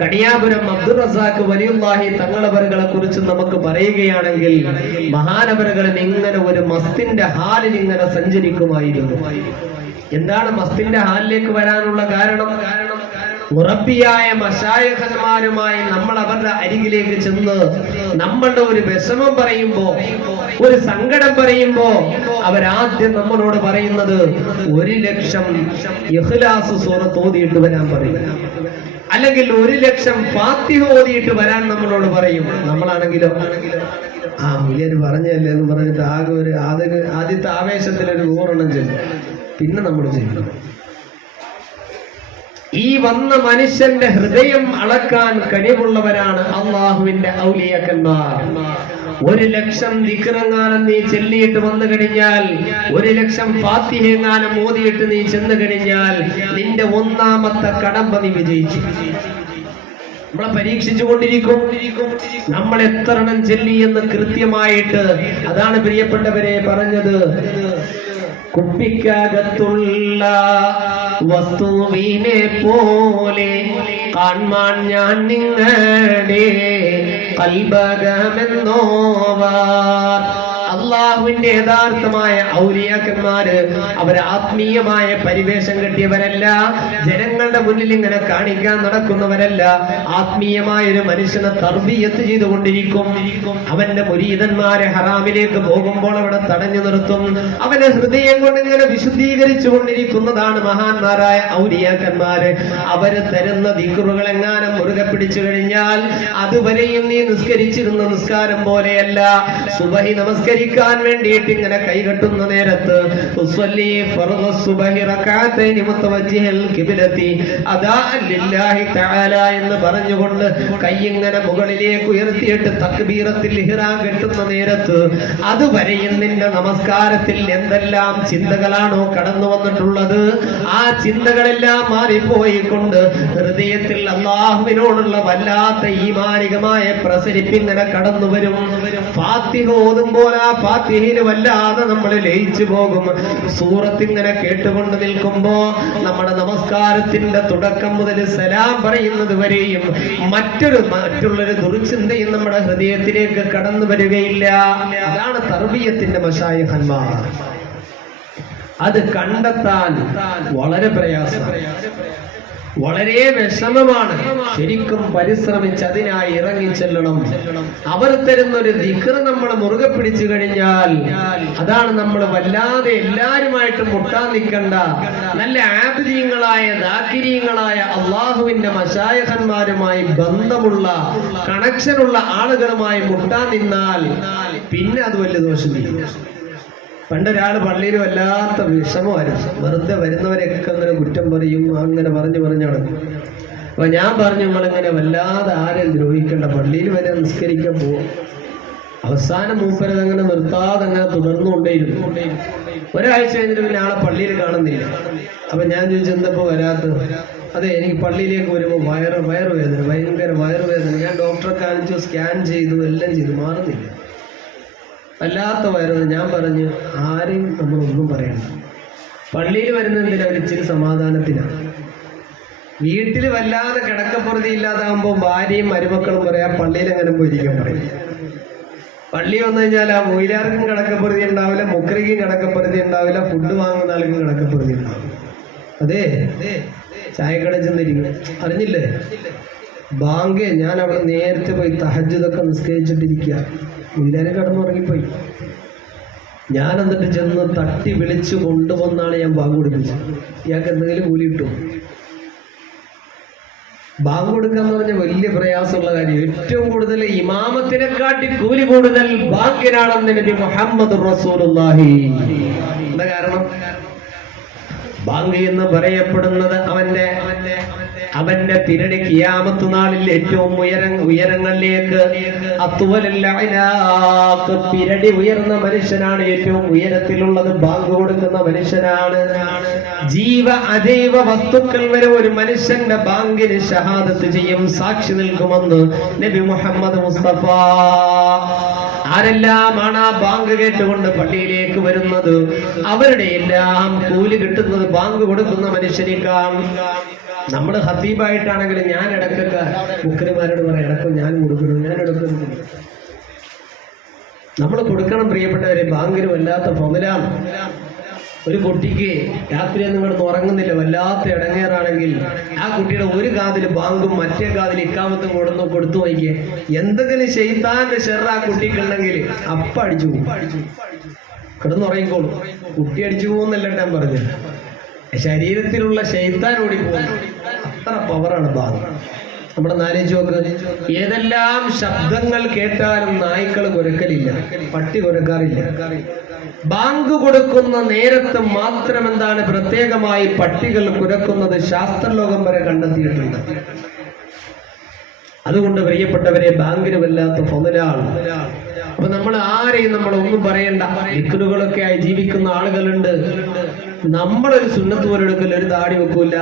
കണിയാപുരം അബ്ദുർ റസാഖ് വലിയുല്ലാഹി തങ്ങളവറുകളെ കുറിച്ച് നമുക്ക് പറയുകയാണെങ്കിൽ, മഹാനവറുകൾ ഇങ്ങനെ ഒരു മസ്തിന്റെ ഹാലിൽ ഇങ്ങനെ സഞ്ചരിക്കുമായിരുന്നു. എന്താണ് മസ്തിന്റെ ഹാലിലേക്ക് വരാനുള്ള കാരണം? മുറബിയായ മശായിഖന്മാരുമായി നമ്മൾ അവരുടെ അരികിലേക്ക് ചെന്ന് നമ്മളുടെ ഒരു വിഷമം പറയുമ്പോ, ഒരു സങ്കടം പറയുമ്പോ അവരാദ്യം നമ്മളോട് പറയുന്നത് 1,00,000 ഇഖ്ലാസ് സൂറത്ത് ഓതിയിട്ട് വരാൻ പറയും, അല്ലെങ്കിൽ 1,00,000 ഫാത്തിഹ ഓതിയിട്ട് വരാൻ നമ്മളോട് പറയും. നമ്മളാണെങ്കിലോ വലിയൊരു പറഞ്ഞല്ലേ എന്ന് പറഞ്ഞിട്ട് ആദ്യത്തെ ആവേശത്തിലൊരു 100 ചെല്ലും, പിന്നെ നമ്മൾ ചെയ്യണം. ഈ വന്ന മനുഷ്യന്റെ ഹൃദയം അളക്കാൻ കഴിവുള്ളവരാണ് അള്ളാഹുവിന്റെ ഔലിയാക്കന്മാർ. 1,00,000 ദിക്റെങ്ങാനും നീ ചൊല്ലിയിട്ട് വന്നു കഴിഞ്ഞാൽ, 1,00,000 ഫാത്തിഹയെങ്ങാനും ഓതിയിട്ട് നീ ചെന്നു കഴിഞ്ഞാൽ നിന്റെ ഒന്നാമത്തെ കടമ്പ നീ വിജയിച്ചു. നമ്മളെ പരീക്ഷിച്ചു കൊണ്ടിരിക്കും നമ്മൾ എത്ര എണ്ണം ചൊല്ലി എന്ന് കൃത്യമായിട്ട്. അതാണ് പ്രിയപ്പെട്ടവരെ പറഞ്ഞത്, കുപ്പിക്കകത്തുള്ള വസ്തുവിനെ പോലെ കാൺമാൻ ഞാൻ നിങ്ങളെ കൽബകമെന്നോവാർ. അള്ളാഹുവിന്റെ യഥാർത്ഥമായ ഔലിയാക്കന്മാര് അവർ ആത്മീയമായ പരിവേഷം കെട്ടിയവരല്ല, ജനങ്ങളുടെ മുന്നിൽ ഇങ്ങനെ കാണിക്കാൻ നടക്കുന്നവരല്ല. ആത്മീയമായ ഒരു മനുഷ്യനെ തർബിയത്ത് ചെയ്തുകൊണ്ടിരിക്കും. അവന്റെ മുരീദന്മാരെ ഹറാമിലേക്ക് പോകുമ്പോൾ അവിടെ തടഞ്ഞു നിർത്തും. അവനെ ഹൃദയം കൊണ്ട് ഇങ്ങനെ വിശുദ്ധീകരിച്ചു കൊണ്ടിരിക്കുന്നതാണ് മഹാന്മാരായ ഔലിയാക്കന്മാര്. അവര് തരുന്ന ദിക്റുകൾ എങ്ങാനും മുറുകെ പിടിച്ചു കഴിഞ്ഞാൽ അതുവരെയും നീ നിസ്കരിച്ചിരുന്ന നിസ്കാരം പോലെയല്ല. സുബഹി നമസ്കരിക്കാൻ വേണ്ടിയിട്ട് ഇങ്ങനെ കൈകെട്ടുന്ന നേരത്ത് എന്ന് പറഞ്ഞുകൊണ്ട് കൈ ഇങ്ങനെ മുകളിലേക്ക് ഉയർത്തിയിട്ട് തക്ബീറത്തിൽ ഇഹ്റാം കെട്ടുന്ന നേരത്ത് അതുവരെയും നിന്റെ നമസ്കാരത്തിൽ എന്തെല്ലാം ചിന്തകളാണോ കടന്നു വന്നിട്ടുള്ളത്, ആ ചിന്തകളെല്ലാം മാറിപ്പോയിക്കൊണ്ട് ഹൃദയത്തിൽ അല്ലാഹുവിനോടുള്ള വല്ലാത്ത ഈമാനികമായ പ്രസരിപ്പിങ്ങനെ കടന്നു വരും. ഫാത്തിഹ ഓതുമ്പോൾ ആ ഫാത്തിഹയിൽ വല്ലാതെ നമ്മൾ ലയിച്ചു പോകും. സൂറത്ത് ഇങ്ങനെ കേട്ടുകൊണ്ട് നിൽക്കുമ്പോ നമ്മുടെ നമസ്കാരത്തിന്റെ തുടക്കം മുതൽ സലാം പറയുന്നത് വരെയും മറ്റുള്ളൊരു ദുർചിന്തയും നമ്മുടെ ഹൃദയത്തിലേക്ക് കടന്നു വരികയില്ല. അതാണ് തർബിയത്തിന്റെ മശായിഖന്മാർ. അത് കണ്ടെത്താൻ വളരെ പ്രയാസമാണ്, വളരെ വിഷമമാണ്. ശരിക്കും പരിശ്രമിച്ച് അതിനായി ഇറങ്ങിച്ചെല്ലണം. അവർ തരുന്നൊരു ദിക്ർ നമ്മൾ മുറുകെ പിടിച്ചു കഴിഞ്ഞാൽ അതാണ് നമ്മൾ വല്ലാതെ എല്ലാരുമായിട്ടും മുട്ടാൻ നിൽക്കണ്ട. നല്ല ആബിദീങ്ങളായ ദാകിരീങ്ങളായ അള്ളാഹുവിന്റെ മശായിഖന്മാരുമായി ബന്ധമുള്ള കണക്ഷനുള്ള ആളുകളുമായി മുട്ടാൻ നിന്നാൽ പിന്നെ അത് വലിയ ദോഷം ചെയ്യും. പണ്ടൊരാള് പള്ളിയിൽ വല്ലാത്ത വിഷമമായിരുന്നു. വെറുതെ വരുന്നവരെയൊക്കെ അങ്ങനെ കുറ്റം പറയും, അങ്ങനെ പറഞ്ഞാണ്. അപ്പൊ ഞാൻ പറഞ്ഞു, നിങ്ങളിങ്ങനെ വല്ലാതെ ആരെയും ദ്രോഹിക്കേണ്ട, പള്ളിയിൽ വരെ നിസ്കരിക്കാൻ പോവും. അവസാനം മൂപ്പരത് അങ്ങനെ നിർത്താതെ അങ്ങനെ തുടർന്നുകൊണ്ടേയിരുന്നു. ഒരാഴ്ച കഴിഞ്ഞിട്ട് പിന്നെ ആളെ പള്ളിയിൽ കാണുന്നില്ല. അപ്പൊ ഞാൻ ചോദിച്ചു, എന്തപ്പോ വരാത്തത്? അതെ, എനിക്ക് പള്ളിയിലേക്ക് വരുമ്പോൾ വയറുവേദന, ഭയങ്കര വയറുവേദന. ഞാൻ ഡോക്ടറെ കാണിച്ചു, സ്കാൻ ചെയ്തു, എല്ലാം ചെയ്തു, മാറുന്നില്ല, വല്ലാത്ത വയറുവേദന. ഞാൻ പറഞ്ഞു, ആരെയും നമ്മളൊന്നും പറയണ്ട. പള്ളിയിൽ വരുന്നതിന് അവർ ഇച്ചിരി സമാധാനത്തിനാണ്. വീട്ടിൽ വല്ലാതെ കിടക്കപ്പുറതി ഇല്ലാതാകുമ്പോൾ ഭാര്യയും മരുമക്കളും പറയാം, പള്ളിയിൽ എങ്ങനെ പോയിരിക്കാൻ പറയും. പള്ളി വന്നു കഴിഞ്ഞാൽ ആ മൊയിലാർക്കും കിടക്കപ്പുറതി ഉണ്ടാവില്ല, മുക്രിക്കും കിടക്കപ്പുറതി ഉണ്ടാവില്ല, ഫുഡ് വാങ്ങുന്ന ആൾക്കും കിടക്കപ്പുറതി ഉണ്ടാവില്ല. അതെ, ചായക്കട ചെന്നിരിക്കും. അറിഞ്ഞില്ലേ? ബാങ്ക് ഞാൻ അവിടെ നേരത്തെ പോയി തഹജ്ജുദൊക്കെ നിസ്കരിച്ചിട്ടിരിക്കുക. മൊയിലാരെ കിടന്നുറങ്ങിപ്പോയി. ഞാൻ എന്നിട്ട് ചെന്ന് തട്ടി വിളിച്ചു കൊണ്ടുവന്നാണ് ഞാൻ ബാങ്ക് കൊടുപ്പിച്ചത്. ഇയാൾക്ക് എന്തെങ്കിലും കൂലി കിട്ടും? ബാങ്ക് കൊടുക്കാന്ന് പറഞ്ഞാൽ വലിയ പ്രയാസമുള്ള കാര്യം. ഏറ്റവും കൂടുതൽ ഇമാമത്തിനെക്കാട്ടി കൂലി കൂടുതൽ ബാങ്കിനാണെന്ന് നബി മുഹമ്മദ് റസൂലുള്ളാഹി. എന്താ കാരണം? ബാങ്ക് എന്ന് പറയപ്പെടുന്നത് അവന്റെ പിരടി ഖിയാമത്ത് നാളിൽ ഏറ്റവും ഉയരങ്ങളിലേക്ക് പിരടി ഉയർന്ന മനുഷ്യനാണ്. ഏറ്റവും ഉയരത്തിലുള്ളത് ബാങ്ക് കൊടുക്കുന്ന മനുഷ്യനാണ്. ജീവ അജൈവ വസ്തുക്കൾ വരെ ഒരു മനുഷ്യന്റെ ബാങ്കിന് ഷഹാദത്ത് ചെയ്യും, സാക്ഷി നിൽക്കുമെന്ന് നബി മുഹമ്മദ് മുസ്തഫ. ആരെല്ലാമാണ് ആ ബാങ്ക് കേട്ടുകൊണ്ട് പള്ളിയിലേക്ക് വരുന്നത്, അവരുടെ എല്ലാം കൂലി കിട്ടുന്നത് ബാങ്ക് കൊടുക്കുന്ന മനുഷ്യനിക്കാം. നമ്മൾ ഹത്തീബായിട്ടാണെങ്കിലും ഞാൻ ഇടക്കൊക്കെ മുഖ്യമാരോട് പറയാം, ഇടക്കും ഞാൻ കൊടുക്കണം, ഞാൻ എടുക്കുന്നില്ല. നമ്മൾ കൊടുക്കണം പ്രിയപ്പെട്ടവരെ. ബാങ്കിന് വല്ലാത്ത ഫضലാണ്. ഒരു കുട്ടിക്ക് രാത്രി ഒന്നും കിടന്ന് ഉറങ്ങുന്നില്ല, വല്ലാത്ത ഇടങ്ങേറാണെങ്കിൽ ആ കുട്ടിയുടെ ഒരു കാതിൽ ബാങ്കും മറ്റേ കാതിൽ ഇക്കാമത്തും കൊടുത്തു നോക്കിയേ. എന്തെങ്കിലും ശൈത്താന്റെ ഷെർ ആ കുട്ടിക്കുണ്ടെങ്കിൽ അപ്പ അടിച്ചു പോകും, കിടന്നുറങ്ങിക്കോളും. കുട്ടി അടിച്ചു പോകുന്നല്ല ഞാൻ പറഞ്ഞു, ശരീരത്തിലുള്ള ശൈത്താൻ ഓടിപ്പോകും. അത്ര പവറാണ് ബാങ്ക്. നമ്മുടെ നാലേജ് നോക്ക്, ഏതെല്ലാം ശബ്ദങ്ങൾ കേട്ടാലും നായ്ക്കൾ കുരക്കലില്ല, പട്ടി കുരക്കാറില്ല. ബാങ്ക് കൊടുക്കുന്ന നേരത്ത് മാത്രം എന്താണ് പ്രത്യേകമായി പട്ടികൾ കുരക്കുന്നത് ശാസ്ത്രലോകം വരെ കണ്ടെത്തിയിട്ടുണ്ട്. അതുകൊണ്ട് പ്രിയപ്പെട്ടവരെ, ബാങ്കിന് വല്ലാത്ത ഫضലാണ്. അപ്പൊ നമ്മൾ ആരെയും നമ്മൾ ഒന്നും പറയണ്ട. ദിക്റുകളൊക്കെ ആയി ജീവിക്കുന്ന ആളുകളുണ്ട്. നമ്മളൊരു സുന്നത്ത് പോലെ എടുക്കില്ല, ഒരു താടി വെക്കൂല,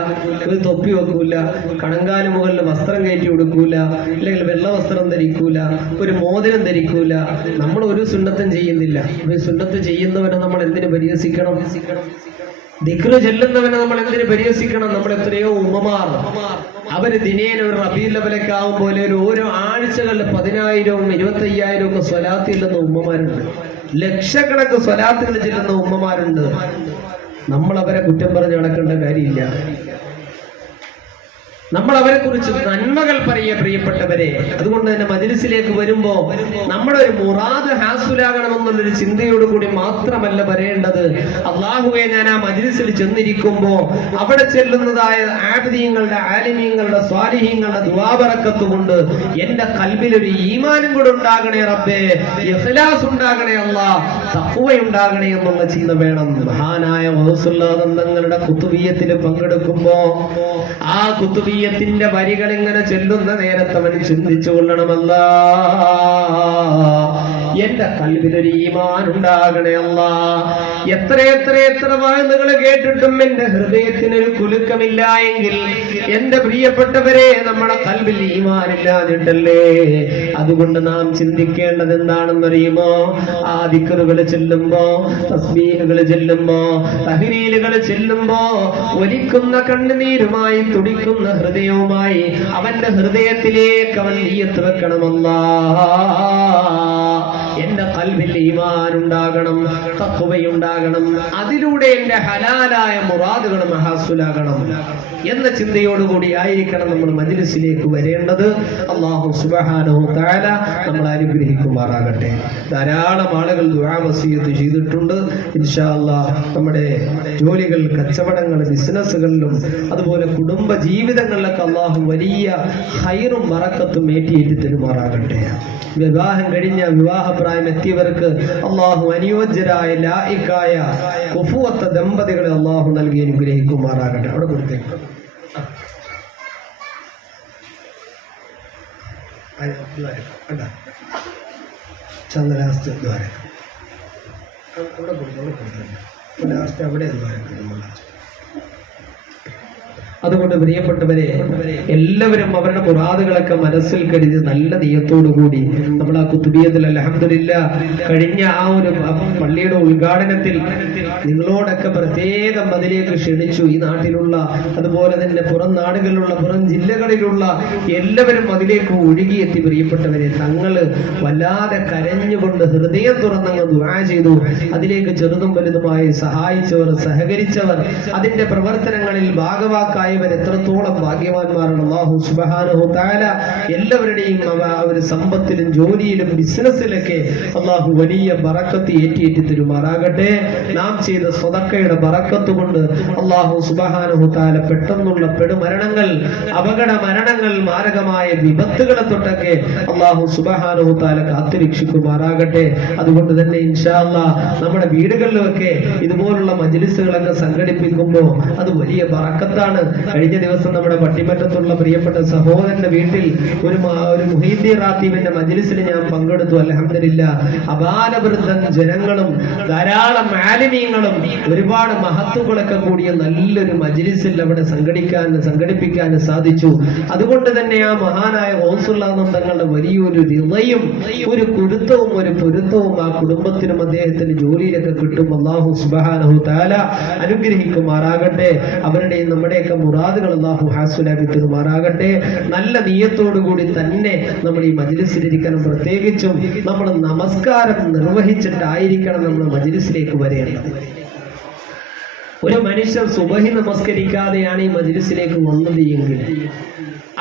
ഒരു തൊപ്പി വെക്കൂല, കണങ്കാല് മുകളിൽ വസ്ത്രം കയറ്റി കൊടുക്കൂല, അല്ലെങ്കിൽ വെള്ള വസ്ത്രം ധരിക്കൂല, ഒരു മോതിരം ധരിക്കൂല. നമ്മൾ ഒരു സുന്നത്തും ചെയ്യുന്നില്ല. ഒരു സുന്നത്ത് ചെയ്യുന്നവനെ നമ്മൾ എന്തിനു പരിഹസിക്കണം? ദിക്റ് ചെല്ലുന്നവനെ നമ്മൾ എന്തിനു പരിഹസിക്കണം? നമ്മൾ എത്രയോ ഉമ്മമാർ അവര് ദിനേന ഒരു റബീഉൽ അവ്വലൊക്കെ ആവുമ്പോൾ ഓരോ ആഴ്ചകളിൽ 10,000-ഉം 25,000-ഉം ഒക്കെ സ്വലാത്ത് ചെല്ലുന്ന ഉമ്മമാരുണ്ട്. ലക്ഷക്കണക്ക് സ്വലാത്തുകൾ ചെല്ലുന്ന ഉമ്മമാരുണ്ട്. നമ്മൾ അവരെ കുറ്റം പറഞ്ഞ് നടക്കേണ്ട കാര്യമില്ല. നമ്മൾ അവരെ കുറിച്ച് നന്മകൾ പറയുക പ്രിയപ്പെട്ടവരെ. അതുകൊണ്ട് തന്നെ മജ്‌ലിസിലേക്ക് വരുമ്പോ നമ്മുടെ ഒരു മുറാദ് ഹാസുലാകണമെന്നുള്ളൊരു ചിന്തയോടുകൂടി മാത്രമല്ല വരേണ്ടത്. അള്ളാഹുവെ, ഞാൻ ആ മജ്‌ലിസിൽ ചെന്നിരിക്കുമ്പോ അവിടെ ചെല്ലുന്നതായ ആബിദീങ്ങളുടെ, ആലിമീങ്ങളുടെ, സ്വാലിഹീങ്ങളുടെ ദുആബറക്കത്ത് കൊണ്ട് എന്റെ കൽബിലൊരു ഈമാനും കൂടെ ഉണ്ടാകണേ റബ്ബേ, ഇഖ്ലാസ് ഉണ്ടാകണേ അല്ലാഹ്, തഖ്വ ഉണ്ടാകണേ എന്നുള്ള ചിന്ത വേണം. മഹാനായ തങ്ങളുടെ ഖുതുബിയ്യത്തിൽ പങ്കെടുക്കുമ്പോ ആ ഖുതുബിയ്യത്തിന്റെ വരികൾ ഇങ്ങനെ ചൊല്ലുന്ന നേരത്തെ അവൻ ചിന്തിച്ചു കൊള്ളണമല്ല, എന്റെ കൽബിലൊരു ഈമാൻ ഉണ്ടാകണേ അല്ലാഹ്. എത്ര വായനകൾ കേട്ടിട്ടും എന്റെ ഹൃദയത്തിനൊരു കുലുക്കമില്ല എങ്കിൽ എന്റെ പ്രിയപ്പെട്ടവരെ, നമ്മുടെ കൽബിൽ ഈമാനില്ലാതിട്ടല്ലേ. അതുകൊണ്ട് നാം ചിന്തിക്കേണ്ടത് എന്താണെന്നറിയുമോ? ആ ദിക്റുകൾ ചെല്ലുമ്പോ, തസ്ബീഹുകൾ ചെല്ലുമ്പോ, തഹ്ലീലുകൾ ചെല്ലുമ്പോ ഒലിക്കുന്ന കണ്ണുനീരുമായി തുടിക്കുന്ന ഹൃദയവുമായി അവന്റെ ഹൃദയത്തിലേക്ക് അവൻ നിയ്യത്ത് വെക്കണമല്ലാ, എന്റെ കൽബിൽ ഈമാൻ ഉണ്ടാകണം, തഖ്വയുണ്ടാകണം, അതിലൂടെ എന്റെ ഹലാലായ മുറാദുകൾ ഹാസുലാകണം എന്ന ചിന്തയോടുകൂടി ആയിരിക്കണം നമ്മൾ മജ്‌ലിസിലേക്ക് വരേണ്ടത്. അല്ലാഹു സുബ്ഹാനഹു തആല നമ്മളെ അനുഗ്രഹിക്കുമാറാകട്ടെ. ധാരാളം ആളുകൾ ദുആ വസിയത്ത് ചെയ്തിട്ടുണ്ട്. ഇൻഷാ അല്ലാഹ് നമ്മുടെ ജോലികൾ, കച്ചവടങ്ങൾ, ബിസിനസ്സുകളിലും അതുപോലെ കുടുംബ ജീവിതങ്ങളിലൊക്കെ അല്ലാഹു വലിയ ഖൈറും ബറക്കത്തും ഏറ്റിയേറ്റി തരുമാറാകട്ടെ. വിവാഹം കഴിഞ്ഞ, വിവാഹപ്രായം എത്തിയവർക്ക് അല്ലാഹു അനുയോജ്യരായ ലായിക്കായ കുഫുവത്ത ദമ്പതികളെ അല്ലാഹു നൽകി അനുഗ്രഹിക്കുമാറാകട്ടെ. അവിടെ കൊടുത്തേക്കും ചന്ദ്രാസ്ത ദ്വാരം അവിടെ കൊടുത്തു, ലാസ്റ്റ് അവിടെ ദ്വാരം. അതുകൊണ്ട് പ്രിയപ്പെട്ടവരെ, എല്ലാവരും അവരുടെ മുറാദുകളൊക്കെ മനസ്സിൽ കരുതി നല്ല നിയത്തോടുകൂടി നമ്മൾ ആ ഖുതുബിയ്യത്തിൽ അൽഹംദുലില്ലാഹ് കഴിഞ്ഞ ആ ഒരു പള്ളിയുടെ ഉദ്ഘാടനത്തിൽ നിങ്ങളോടൊക്കെ പ്രത്യേകം അതിലേക്ക് ക്ഷണിച്ചു. ഈ നാട്ടിലുള്ള, അതുപോലെ തന്നെ പുറം നാടുകളിലുള്ള, പുറം ജില്ലകളിലുള്ള എല്ലാവരും അതിലേക്ക് ഒഴുകിയെത്തി. പ്രിയപ്പെട്ടവരെ, തങ്ങള് വല്ലാതെ കരഞ്ഞുകൊണ്ട് ഹൃദയം തുറന്നങ്ങ് ദുആ ചെയ്തു. അതിലേക്ക് ചെറുതും വലുതുമായി സഹായിച്ചവർ, സഹകരിച്ചവർ, അതിന്റെ പ്രവർത്തനങ്ങളിൽ ഭാഗവാക്കായി എത്രത്തോളം ഭാഗ്യവാന്മാരാണ്. അല്ലാഹു സുബ്ഹാനഹു തആല എല്ലാവരുടെയും ഒരു സമ്പത്തിലും ജോലിയിലും ബിസിനസ്സിലൊക്കെ അല്ലാഹു വലിയ ബറക്കത്ത് ഏറ്റി തരുമാറാകട്ടെ. നാം ചെയ്ത സ്വതക്കയുടെ ബറക്കത്ത് കൊണ്ട് അല്ലാഹു സുബ്ഹാനഹു തആല പെട്ടെന്നുള്ള പെടുമരണങ്ങൾ, അപകട മരണങ്ങൾ, മാരകമായ വിപത്തുകളെ തൊട്ടൊക്കെ അല്ലാഹു സുബ്ഹാനഹു തആല കാത്തുരക്ഷിക്കുമാറാകട്ടെ. അതുകൊണ്ട് തന്നെ ഇൻഷാ അല്ലാഹ് നമ്മുടെ വീടുകളിലൊക്കെ ഇതുപോലുള്ള മജ്‌ലിസുകളൊക്കെ സംഘടിപ്പിക്കുമ്പോൾ അത് വലിയ ബറക്കത്താണ്. കഴിഞ്ഞ ദിവസം നമ്മുടെ പട്ടിമറ്റത്തുള്ള പ്രിയപ്പെട്ട സഹോദരന്റെ വീട്ടിൽ ഒരു മുഹീദ്ദീൻ റാത്തീബിന്റെ മജ്‌ലിസിൽ ഞാൻ പങ്കെടുത്തു. അൽഹംദുലില്ലാഹ്, അപാരവൃദ്ധൻ ജനങ്ങളും ധാരാളം ആലിമീങ്ങളും ഒരുപാട് മഹത്തുക്കളൊക്കെ കൂടിയ നല്ലൊരു മജ്‌ലിസിൽ അവിടെ സംഘടിപ്പിക്കാൻ സാധിച്ചു. അതുകൊണ്ട് തന്നെ ആ മഹാനായ ഗൗസുല്ലാഹ് തങ്ങളുടെ വലിയൊരു റിളയും ഒരു കുരുത്തവും ഒരു പൊരുത്തവും ആ കുടുംബത്തിനും അദ്ദേഹത്തിന് ജോലിയിലൊക്കെ കിട്ടും. അല്ലാഹു സുബ്ഹാനഹു തആല അനുഗ്രഹിക്കുമാറാകട്ടെ. അവരുടെയും നമ്മുടെയൊക്കെ മുറാദുകൾ അല്ലാഹു ഹാസുലാക്കി തരുമാറാകട്ടെ. നല്ല നിയ്യത്തോടുകൂടി തന്നെ നമ്മൾ ഈ മജ്‌ലിസിലിരിക്കണം. പ്രത്യേകിച്ചും നമ്മൾ നമസ്കാരം നിർവഹിച്ചിട്ടായിരിക്കണം നമ്മൾ മജ്‌ലിസിലേക്ക് വരേണ്ടത്. ഒരു മനുഷ്യൻ സുബഹി നമസ്കരിക്കാതെയാണ് ഈ മജ്‌ലിസിലേക്ക് വന്നത് എങ്കിൽ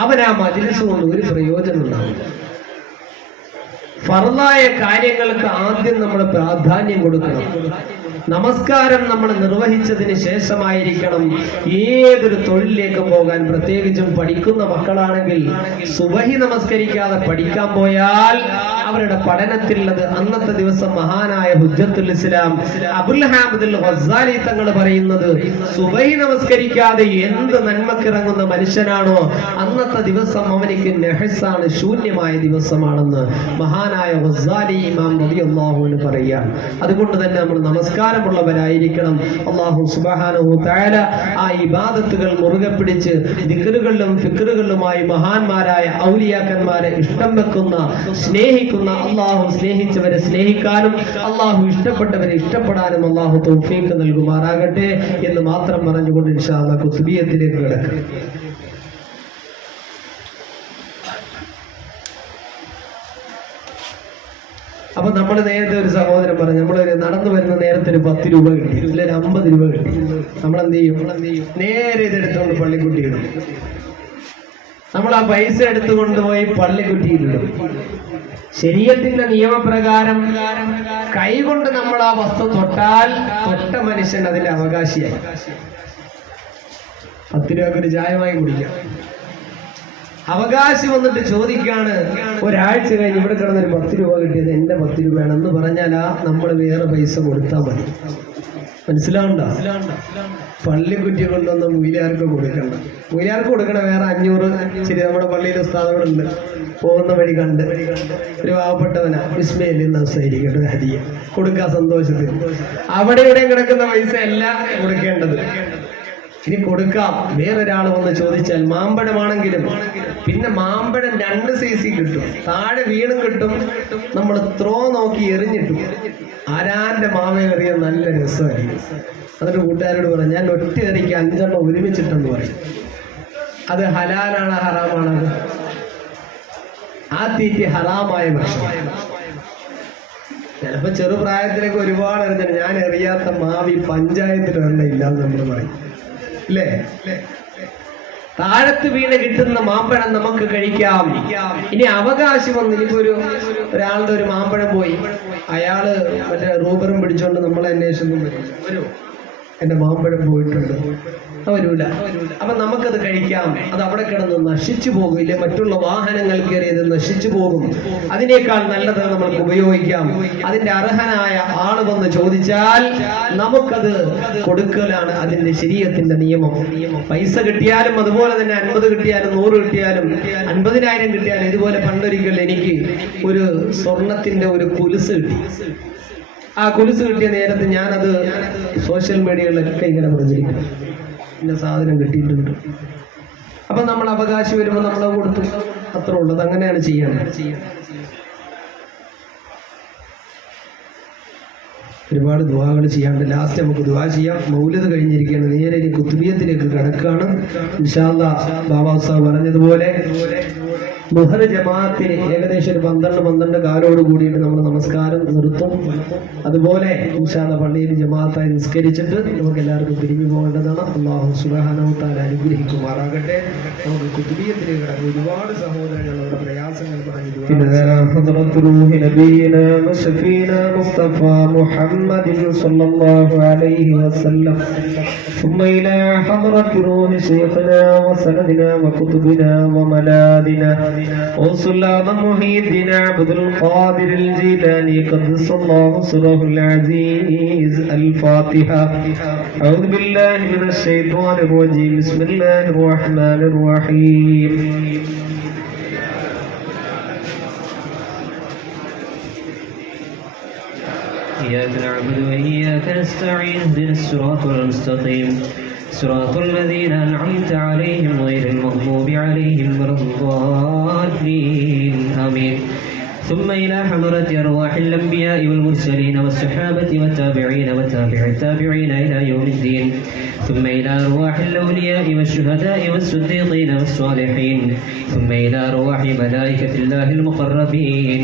അവൻ ആ മജ്‌ലിസ് കൊണ്ട് ഒരു പ്രയോജനം ഉണ്ടാവും. ഫർളായ കാര്യങ്ങൾക്ക് ആദ്യം നമ്മൾ പ്രാധാന്യം കൊടുക്കണം. നമസ്കാരം നമ്മൾ നിർവഹിച്ചതിന് ശേഷമായിരിക്കണം ഏതൊരു തൊഴിലിലേക്ക് പോകാൻ. പ്രത്യേകിച്ചും പഠിക്കുന്ന മക്കളാണെങ്കിൽ സുബഹി നമസ്കരിക്കാതെ പഠിക്കാൻ പോയാൽ അവരുടെ പഠനത്തിലുള്ളത് അന്നത്തെ ദിവസം മഹാനായ ഹുജ്ജത്തുൽ ഇസ്ലാം അബുൽ ഹാമിദുൽ ഗസ്സാലി തങ്ങൾ പറയുന്നത്, സുബഹി നമസ്കരിക്കാതെ എന്ത് നന്മക്കിറങ്ങുന്ന മനുഷ്യനാണോ അന്നത്തെ ദിവസം അവനിക്ക് നെഹസാണ്, ശൂന്യമായ ദിവസമാണെന്ന് മഹാനായ ഗസ്സാലി ഇമാം റളിയല്ലാഹു അൻഹു പറയാൻ. അതുകൊണ്ട് തന്നെ നമ്മൾ നമസ്കാരമുള്ളവരായിരിക്കണം. അല്ലാഹു സുബ്ഹാനഹു തആല ആ ഇബാദത്തുകൾ മുറുകെ പിടിച്ച് ദിക്റുകളിലും ഫിക്റുകളിലുമായി മഹാന്മാരായ ഔലിയാക്കന്മാരെ ഇഷ്ടം വെക്കുന്ന, സ്നേഹിക്കുന്ന, അല്ലാഹു സ്നേഹിച്ചവരെ സ്നേഹിക്കാനും അല്ലാഹു ഇഷ്ടപ്പെട്ടവരെ ഇഷ്ടപ്പെടാനും അല്ലാഹു തൗഫീഖ് നൽകുമാറാകട്ടെ എന്ന് മാത്രം പറഞ്ഞുകൊണ്ട് ഇൻഷാ അല്ലാഹ് ഖുത്ബിയത്തിലേക്ക് കടക്കാം. അപ്പൊ നമ്മൾ നേരത്തെ ഒരു സഹോദരൻ പറഞ്ഞു, നമ്മളൊരു നടന്നു വരുന്ന നേരത്തെ ഒരു 10 രൂപ കിട്ടി, ഇല്ലൊരു 50 രൂപ കിട്ടി, നമ്മളെന്ത് ചെയ്യും? നേരെ ഇതെടുത്തുകൊണ്ട് പള്ളിക്കുട്ടിയിടും. നമ്മൾ ആ പൈസ എടുത്തുകൊണ്ടുപോയി പള്ളിക്കുട്ടിയിലിടും. ശരീഅത്തിന്റെ നിയമപ്രകാരം കൈകൊണ്ട് നമ്മൾ ആ വസ്തു തൊട്ടാൽ തൊട്ട മനുഷ്യൻ അതിന്റെ അവകാശിയായി. 10 രൂപക്ക് ഒരു ചായമായി കുടിക്കാം. അവകാശി വന്നിട്ട് ചോദിക്കാണ്, ഒരാഴ്ച കഴിഞ്ഞ് ഇവിടെ കിടന്നൊരു 10 രൂപ കിട്ടിയത് എന്റെ 10 രൂപയാണെന്ന് പറഞ്ഞാൽ നമ്മൾ വേറെ പൈസ കൊടുത്താൽ മതി. മനസ്സിലാവണ്ട? പള്ളിക്കുറ്റി കൊണ്ടൊന്നും മൂല്യാർക്ക് കൊടുക്കണ്ട. മൂല്യാർക്ക് കൊടുക്കണ വേറെ 500. ശരി, നമ്മുടെ പള്ളിയിലെ ഉസ്താദുകളുണ്ട്, പോകുന്ന വഴി കണ്ട് ഒരു പാവപ്പെട്ടവനാ വിസ്മയിൽ നമസ്കരിക്കട്ടെ, ഹദിയ കൊടുക്കുക സന്തോഷത്തിൽ. അവിടെ ഇവിടെയും കിടക്കുന്ന പൈസ അല്ല കൊടുക്കേണ്ടത്. ഇനി കൊടുക്കാം. വേറൊരാൾ വന്ന് ചോദിച്ചാൽ മാമ്പഴമാണെങ്കിലും, പിന്നെ മാമ്പഴം 2 സൈസിൽ കിട്ടും, താഴെ വീണും കിട്ടും, നമ്മൾ ത്രോ നോക്കി എറിഞ്ഞിട്ടു. ആരാന്റെ മാവേ എറിയാൻ നല്ല രസമായിരിക്കും. അതൊരു കൂട്ടുകാരോട് പറഞ്ഞു, ഞാൻ ഒറ്റ എറിക്ക് 5 എണ്ണം ഒരുമിച്ചിട്ടെന്ന് പറയും. അത് ഹലാലാണ് ഹറാമാണത്? ആ തീറ്റി ഹറാമായ ഭക്ഷണം. ചിലപ്പോ ചെറുപ്രായത്തിലേക്ക് ഒരുപാട് എറിഞ്ഞിട്ട് ഞാൻ എറിയാത്ത മാവി പഞ്ചായത്തിൽ ഒരെണ്ണം ഇല്ലാന്ന് നമ്മൾ പറയും, അല്ലേ? താഴത്ത് വീണ് കിട്ടുന്ന മാമ്പഴം നമുക്ക് കഴിക്കാം. ഇനി അവകാശി വന്ന്, ഇനിയിപ്പോ ഒരാളുടെ ഒരു മാമ്പഴം പോയി, അയാള് മറ്റേ റൂബറും പിടിച്ചോണ്ട് നമ്മളെ അന്വേഷണം വരും, എന്റെ മാമ്പഴം പോയിട്ടുണ്ട്, വരൂല. അപ്പൊ നമുക്കത് കഴിക്കാം. അത് അവിടെ കിടന്ന് നശിച്ചു പോകും, ഇല്ലേ മറ്റുള്ള വാഹനങ്ങൾ കയറിയത് നശിച്ചു പോകും. അതിനേക്കാൾ നല്ലത് നമ്മൾക്ക് ഉപയോഗിക്കാം. അതിന്റെ അർഹനായ ആള് വന്ന് ചോദിച്ചാൽ നമുക്കത് കൊടുക്കലാണ് അതിന്റെ ശരീഅത്തിന്റെ നിയമം. പൈസ കിട്ടിയാലും അതുപോലെ തന്നെ 50 കിട്ടിയാലും 100 കിട്ടിയാലും 50,000 കിട്ടിയാലും. ഇതുപോലെ പണ്ടൊരിക്കൽ എനിക്ക് ഒരു സ്വർണത്തിന്റെ ഒരു കുലുസ് കിട്ടി. ആ കുലുസ് കിട്ടിയ നേരത്തെ ഞാനത് സോഷ്യൽ മീഡിയകളിലൊക്കെ ഇങ്ങനെ പ്രചരിക്കും, ഇന്ന സാധനം കിട്ടിയിട്ടുണ്ട്. അപ്പൊ നമ്മൾ അവകാശം വരുമ്പോൾ നമ്മളെ കൊടുത്തു, അത്ര ഉള്ളത്. അങ്ങനെയാണ് ചെയ്യേണ്ടത്. ഒരുപാട് ദുആകൾ ചെയ്യാണ്ട്. ലാസ്റ്റ് നമുക്ക് ദുആ ചെയ്യാം. മൗലിദ് കഴിഞ്ഞിരിക്കുകയാണ്, നേരെ ഇനി ഖുത്ബിയത്തിലേക്ക് കടക്കുകയാണ്. ഇൻഷാ അല്ലാഹ് ബാബാ ഉസ്താദ് പറഞ്ഞതുപോലെ മുഹർ ജമാഅത്തിന് ഏകദേശം ഒരു 12 കാലോട് കൂടിയിട്ട് നമ്മൾ നമസ്കാരം നിർത്തും. അതുപോലെ ഇൻഷാ അല്ലാഹ് പള്ളിയിൽ ജമാഅത്തായി നിസ്കരിച്ചിട്ട് നമുക്ക് എല്ലാവർക്കും പിരിഞ്ഞു പോകേണ്ടതാണ്. അല്ലാഹു സുബ്ഹാനഹു തആല അനുഗ്രഹിക്കുമാറാകട്ടെ. നമുക്ക് ഖുത്ബിയത്തിലേക്ക് കടക്കാം. ഒരുപാട് സഹോദരങ്ങൾ അവരുടെ പ്രയാസങ്ങൾ പറഞ്ഞു. محمد صلى الله عليه وسلم ثم إلى حضرة روح شيخنا وسندنا وكتبنا وملاذنا وصل أعظم محي الدين عبد القادر الجيلاني قدس الله سره العزيز. الفاتحة. أعوذ بالله من الشيطان الرجيم. بسم الله الرحمن الرحيم. إياك نعبد وإياك نستعين. اهدنا الصراط المستقيم صراط الذين أنعمت عليهم غير المغضوب عليهم ولا الضالين. آمين. ثم إلى حضرة أرواح الأنبياء والمرسلين والصحابة والتابعين وتابع التابعين إلى يوم الدين. ثم إلى أرواح الأولياء والشهداء والصديقين والصالحين. ثم إلى أرواح ملائكة الله المقربين،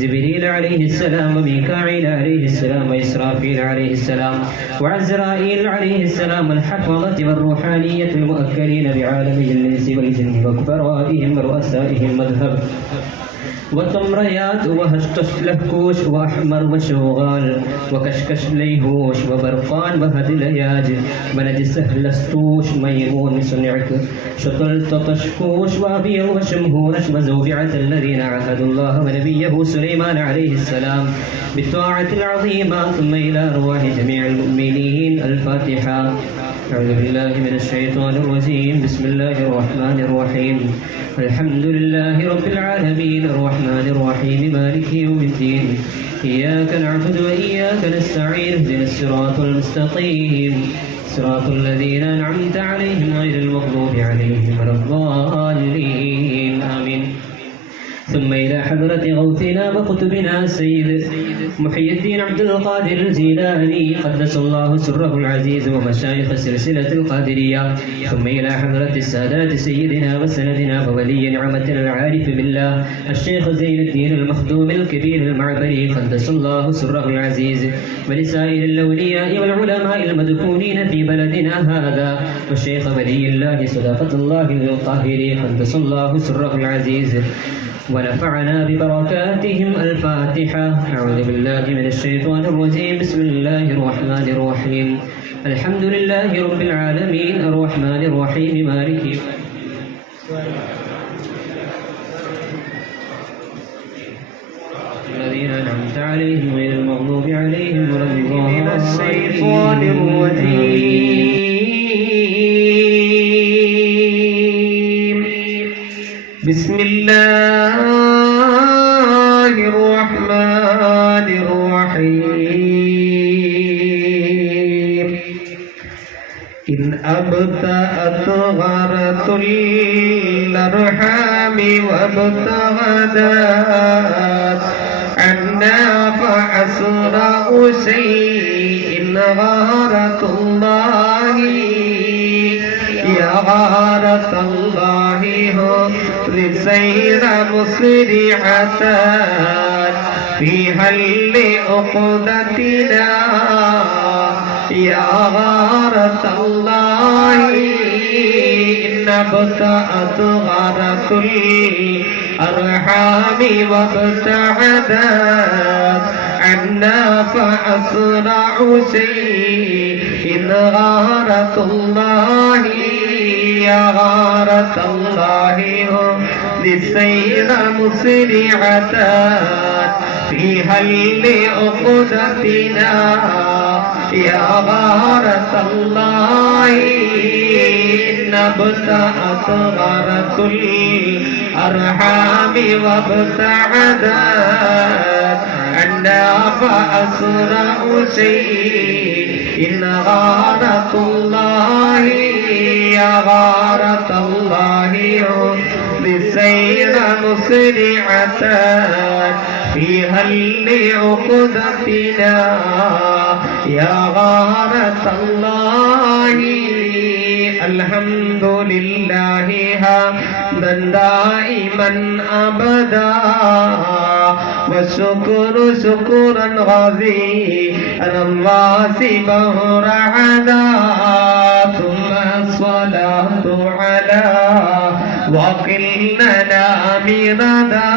جبريل عليه السلام وميكائيل عليه السلام وإسرافيل عليه السلام وعزرائيل عليه السلام، والحفظة والروحانية المؤكلين بعالمي الإنس والجن وكبرائهم ورؤسائهم مذهب وتمريات وهشتش لهكوش وأحمر وشوغال وكشكش ليهوش وبرقان وهدلياج ونجس لستوش ميمون صنعك شطلت تشكوش وأبيض وشمهورش وزوبعة الذين عهدوا الله ونبيه سليمان عليه السلام بالطاعة العظيمة ثم إلى أرواح جميع المؤمنين. الفاتحة. أعوذ بالله من الشيطان الرجيم. بسم الله الرحمن الرحيم. الحمد لله رب العالمين الرحمن الرحيم مالك يوم الدين. إياك نعبد وإياك نستعين اهدنا الصراط المستقيم صراط الذين أنعمت عليهم غير المغضوب عليهم ولا الضالين. آمين. ثم إلى حضرة غوثنا وقطبنا السيد محي الدين عبد القادر الجيلاني قدس الله سره العزيز ومشايخ سلسلة القادرية. ثم إلى حضرة السادات سيدنا وسندنا وولي نعمة العارف بالله الشيخ زين الدين المخدوم الكبير المعبري قدس الله سره العزيز ولسائر الأولياء والعلماء المدفونين في بلدنا هذا والشيخ ولي الله صداقة الله القاهري قدس الله سره العزيز ونفعنا ببركاتهم. الفاتحة. أعوذ بالله من الشيطان الرجيم. بسم الله الرحمن الرحيم. الحمد لله رب العالمين الرحمن الرحيم مالك الذين أنعمت عليهم غير المغضوب عليهم ولا الضالين. الشيطان الرجيم. بسم الله الرحمن الرحيم. إن أبتأت غرة الأرحام وابتغدت عنا فأسرع شيء غارة الله يا غارة الله لسير مسرعة في حل عقدتنا يا غارة الله إن ابتأت غارة الأرحام وابتعدت عنا فأسرع شيء غارة الله يا غارة الله للسير مسرعة في حل عقدتنا يا غارة الله إن ابتأت غارة الأرحام وابتعدت عنا فأسرع شيء غارة الله يا غارة الله للسير مسرعة في حل عقدتنا يا غارة الله. الحمد لله حمدا دائما أبدا والشكر شكرا غزيرا واسبه رعدا ثم الصلاة على وقلنا مردا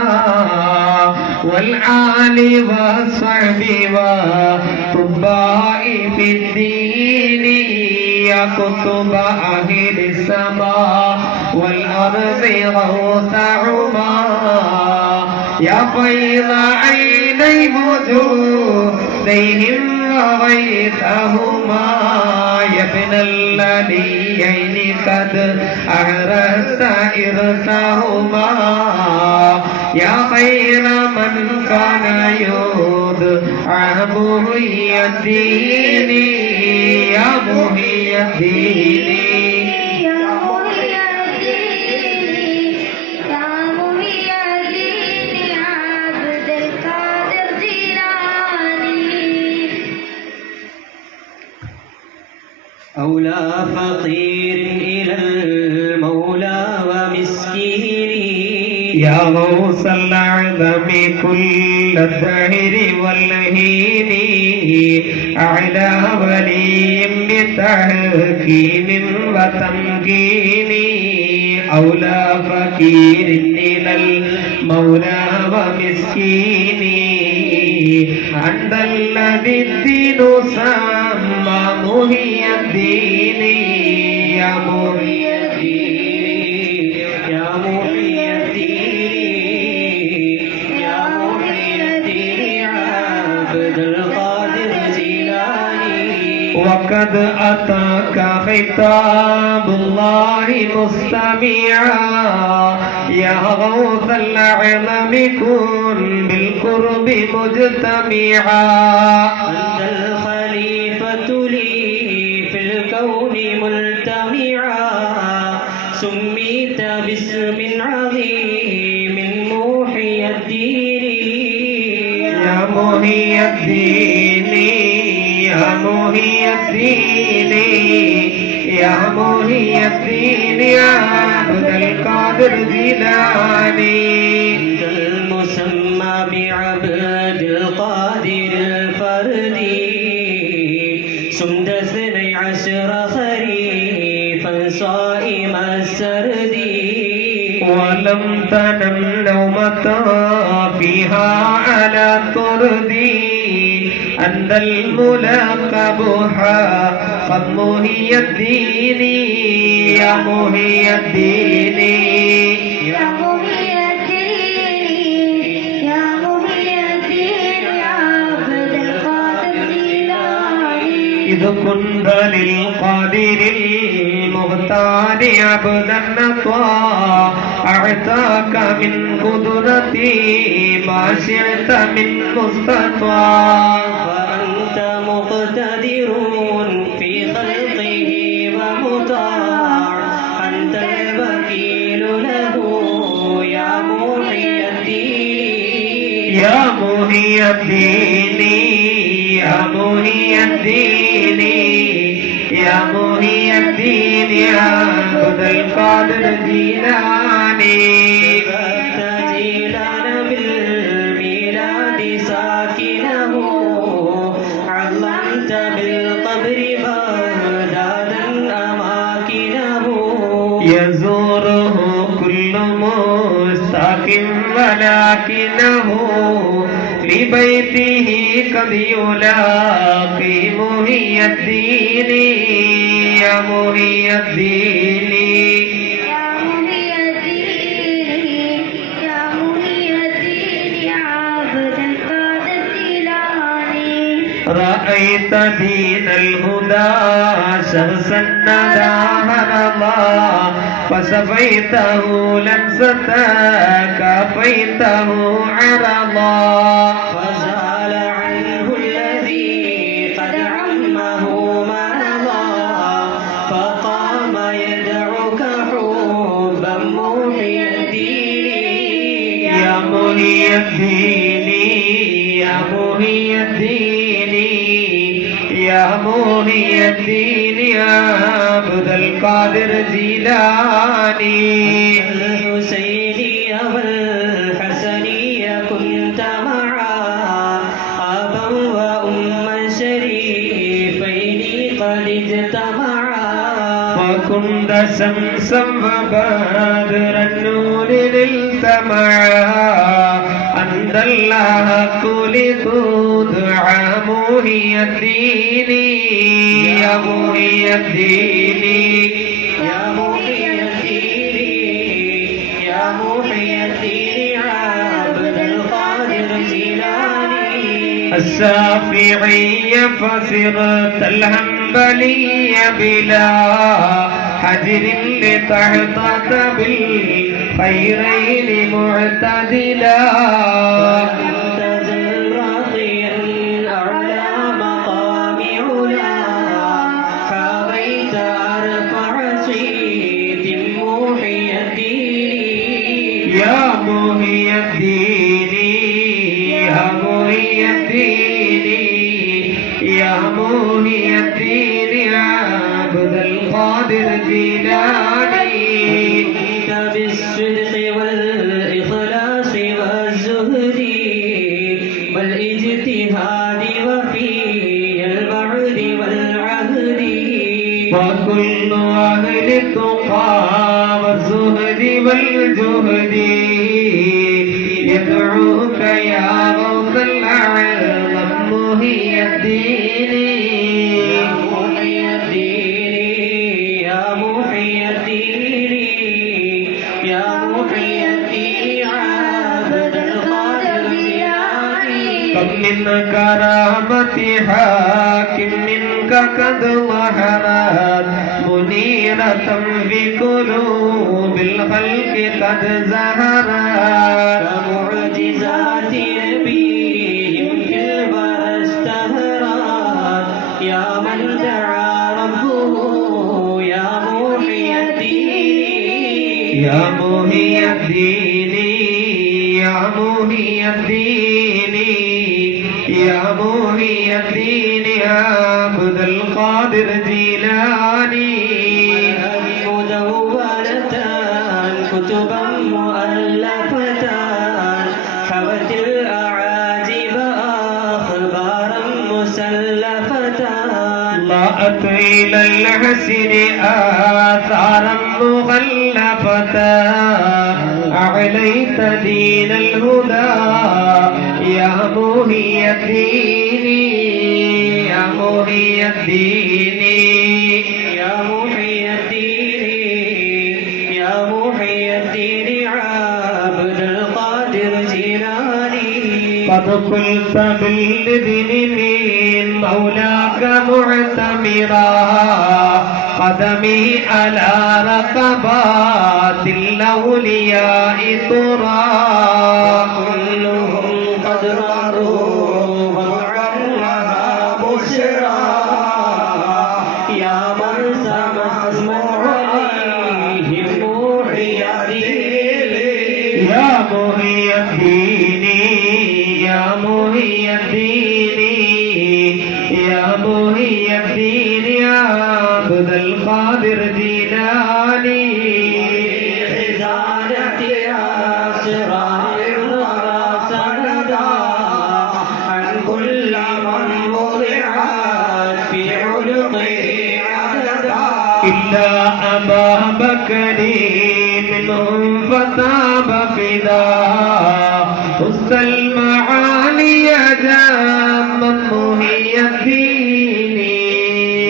والآل والصحب والطباء في الدين يا كتب أهل السماء والأرض غوثهما يا فيض عيني وجودهم وغيثهما يا ابن الذين قد أهرست إرثهما يا خير من كان يدعى محي الدين يا محي الدين أولى فقير إلى المولى ومسكين يا غوث الأعظم كل الدهر والهين أعلى ولي بتحكيم وتمكين أولى فقير إلى المولى ومسكيني أنت الذي الدين سمى محي الدين يا محي الدين يا محي الدين يا محي الدين عبد القادر جيلاني وقد أتاك خطاب الله مستمعا يا غوث الأعظم كن بالقرب مجتمعا أنت الخليفة لي في الكون ملتمعا سميت باسم عظيم محي الدين يا محي الدين يا محي الدين يا محي الدين يا عبد القادر جيلاني أنت المسمى بعبد القادر الفردي سمد 12 خريفا صائم السرد ولم تنم نومة فيها على طردي أنت الملقب حقا محي الدين يا محي الدين يا محي الدين يا محي الدين يا عبد القادر جيلاني إذ كنت للقادر المختار عبدا نطوى أعطاك من قدرتي ما شئت من مستطوى فأنت مقتدر في خلقه ومطاع أنت الوكيل له يا محي الدين يا محي الدين يا محي الدين يا محي الدين يا عبد القادر جيلاني جيلان بالميلاد ساكنه علمت بالقبر بغدادا أماكنه يزوره كل مستاق ولكنه لبيته قد يلاقي محي الدين يا محي الدين يا محي الدين يا محي الدين يا عبد القادر جيلاني رأيت دين الهدى شمسا نداها الله فسفيته لمسة كفيته عرضا فزال عنه الذي قد عمه مرضا فقام يدعوك حبا محي الدين يا محي الدين يا محي الدين يا محي الدين يا عبد القادر جيلاني الحسيني والحسني كنت معا أبا وأما شريفين قد اجتمعا وكنت شمسا وبدر النور للتمعا أنت الله كل دعا محي الدين يا محي الدين يا محي الدين يا محي الدين عبد القادر جيلاني الشافعي فصرت الهنبلي بلا حجر لتحتك بالخيرين معتدلا تزل راقيا أعلى مقام علا حاويت أرفع صيت محي الدين يا محي الدين يا محي الدين يا محي الدين يا عبد القادر جيلاني بالصدق والإخلاص والزهد والاجتهاد وفي البعد والعهد وكل أهل التقى والزهد والجهد يدعوك يا غوث الأعظم محي الدين يا محي الدين يا محي الدين يا محي الدين عبد القادر جيلاني كم من كرامة حاكم منك قد ظهرت منيرة في قلوب الخلق قد زهرت كمعجزات نبيهم في البرى اشتهرت يا من دعا ربه يا محي الدين يا محي الدين يا محي الدين يا محي الدين يا عبد القادر جيلاني مدونة كتبا مؤلفة حوت الأعاجب أخبارا مسلفة ضاءت إلى الحسن آثارا مغلفة أعليت دين الهدى يا محي الدين يا محي الدين يا محي الدين يا محي الدين عبد القادر جيلاني قد قلت بالإذن من مولاك معتمرا قدمي على رقبات الأولياء ترى كلهم قد رأوا وعلها بشرى يا من سمع عليهم محي الدين يا محي الدين يا محي الدين يا محي الدين يا عبد القادر جيلاني خزانة أسرار الورى سندا عن كل من وضعت في عنقه عددا إلا أبا بكر منهم فتاب فدا حسن المعالي جام محي الدين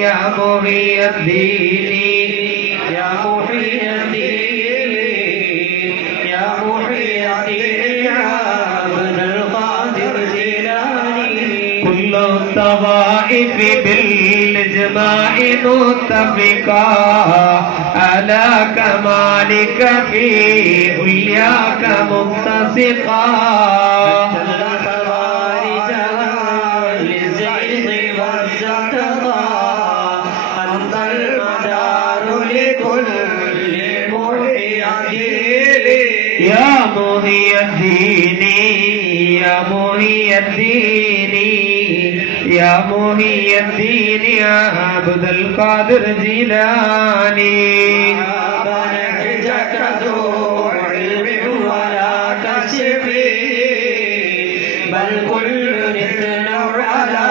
يا محي الدين يا محي الدين يا محي الدين عبد القادر جيلاني كل الطوائف بالإجماع متفقا على كمالك في علياك متسقا الخوارج للزيغ والزقطا أنت المدار لكل محي الدين يا محي الدين يا محي الدين يا محي الدين يا عبد القادر جيلاني بنهجك ذو علم ولا كشف بل كل اثنى على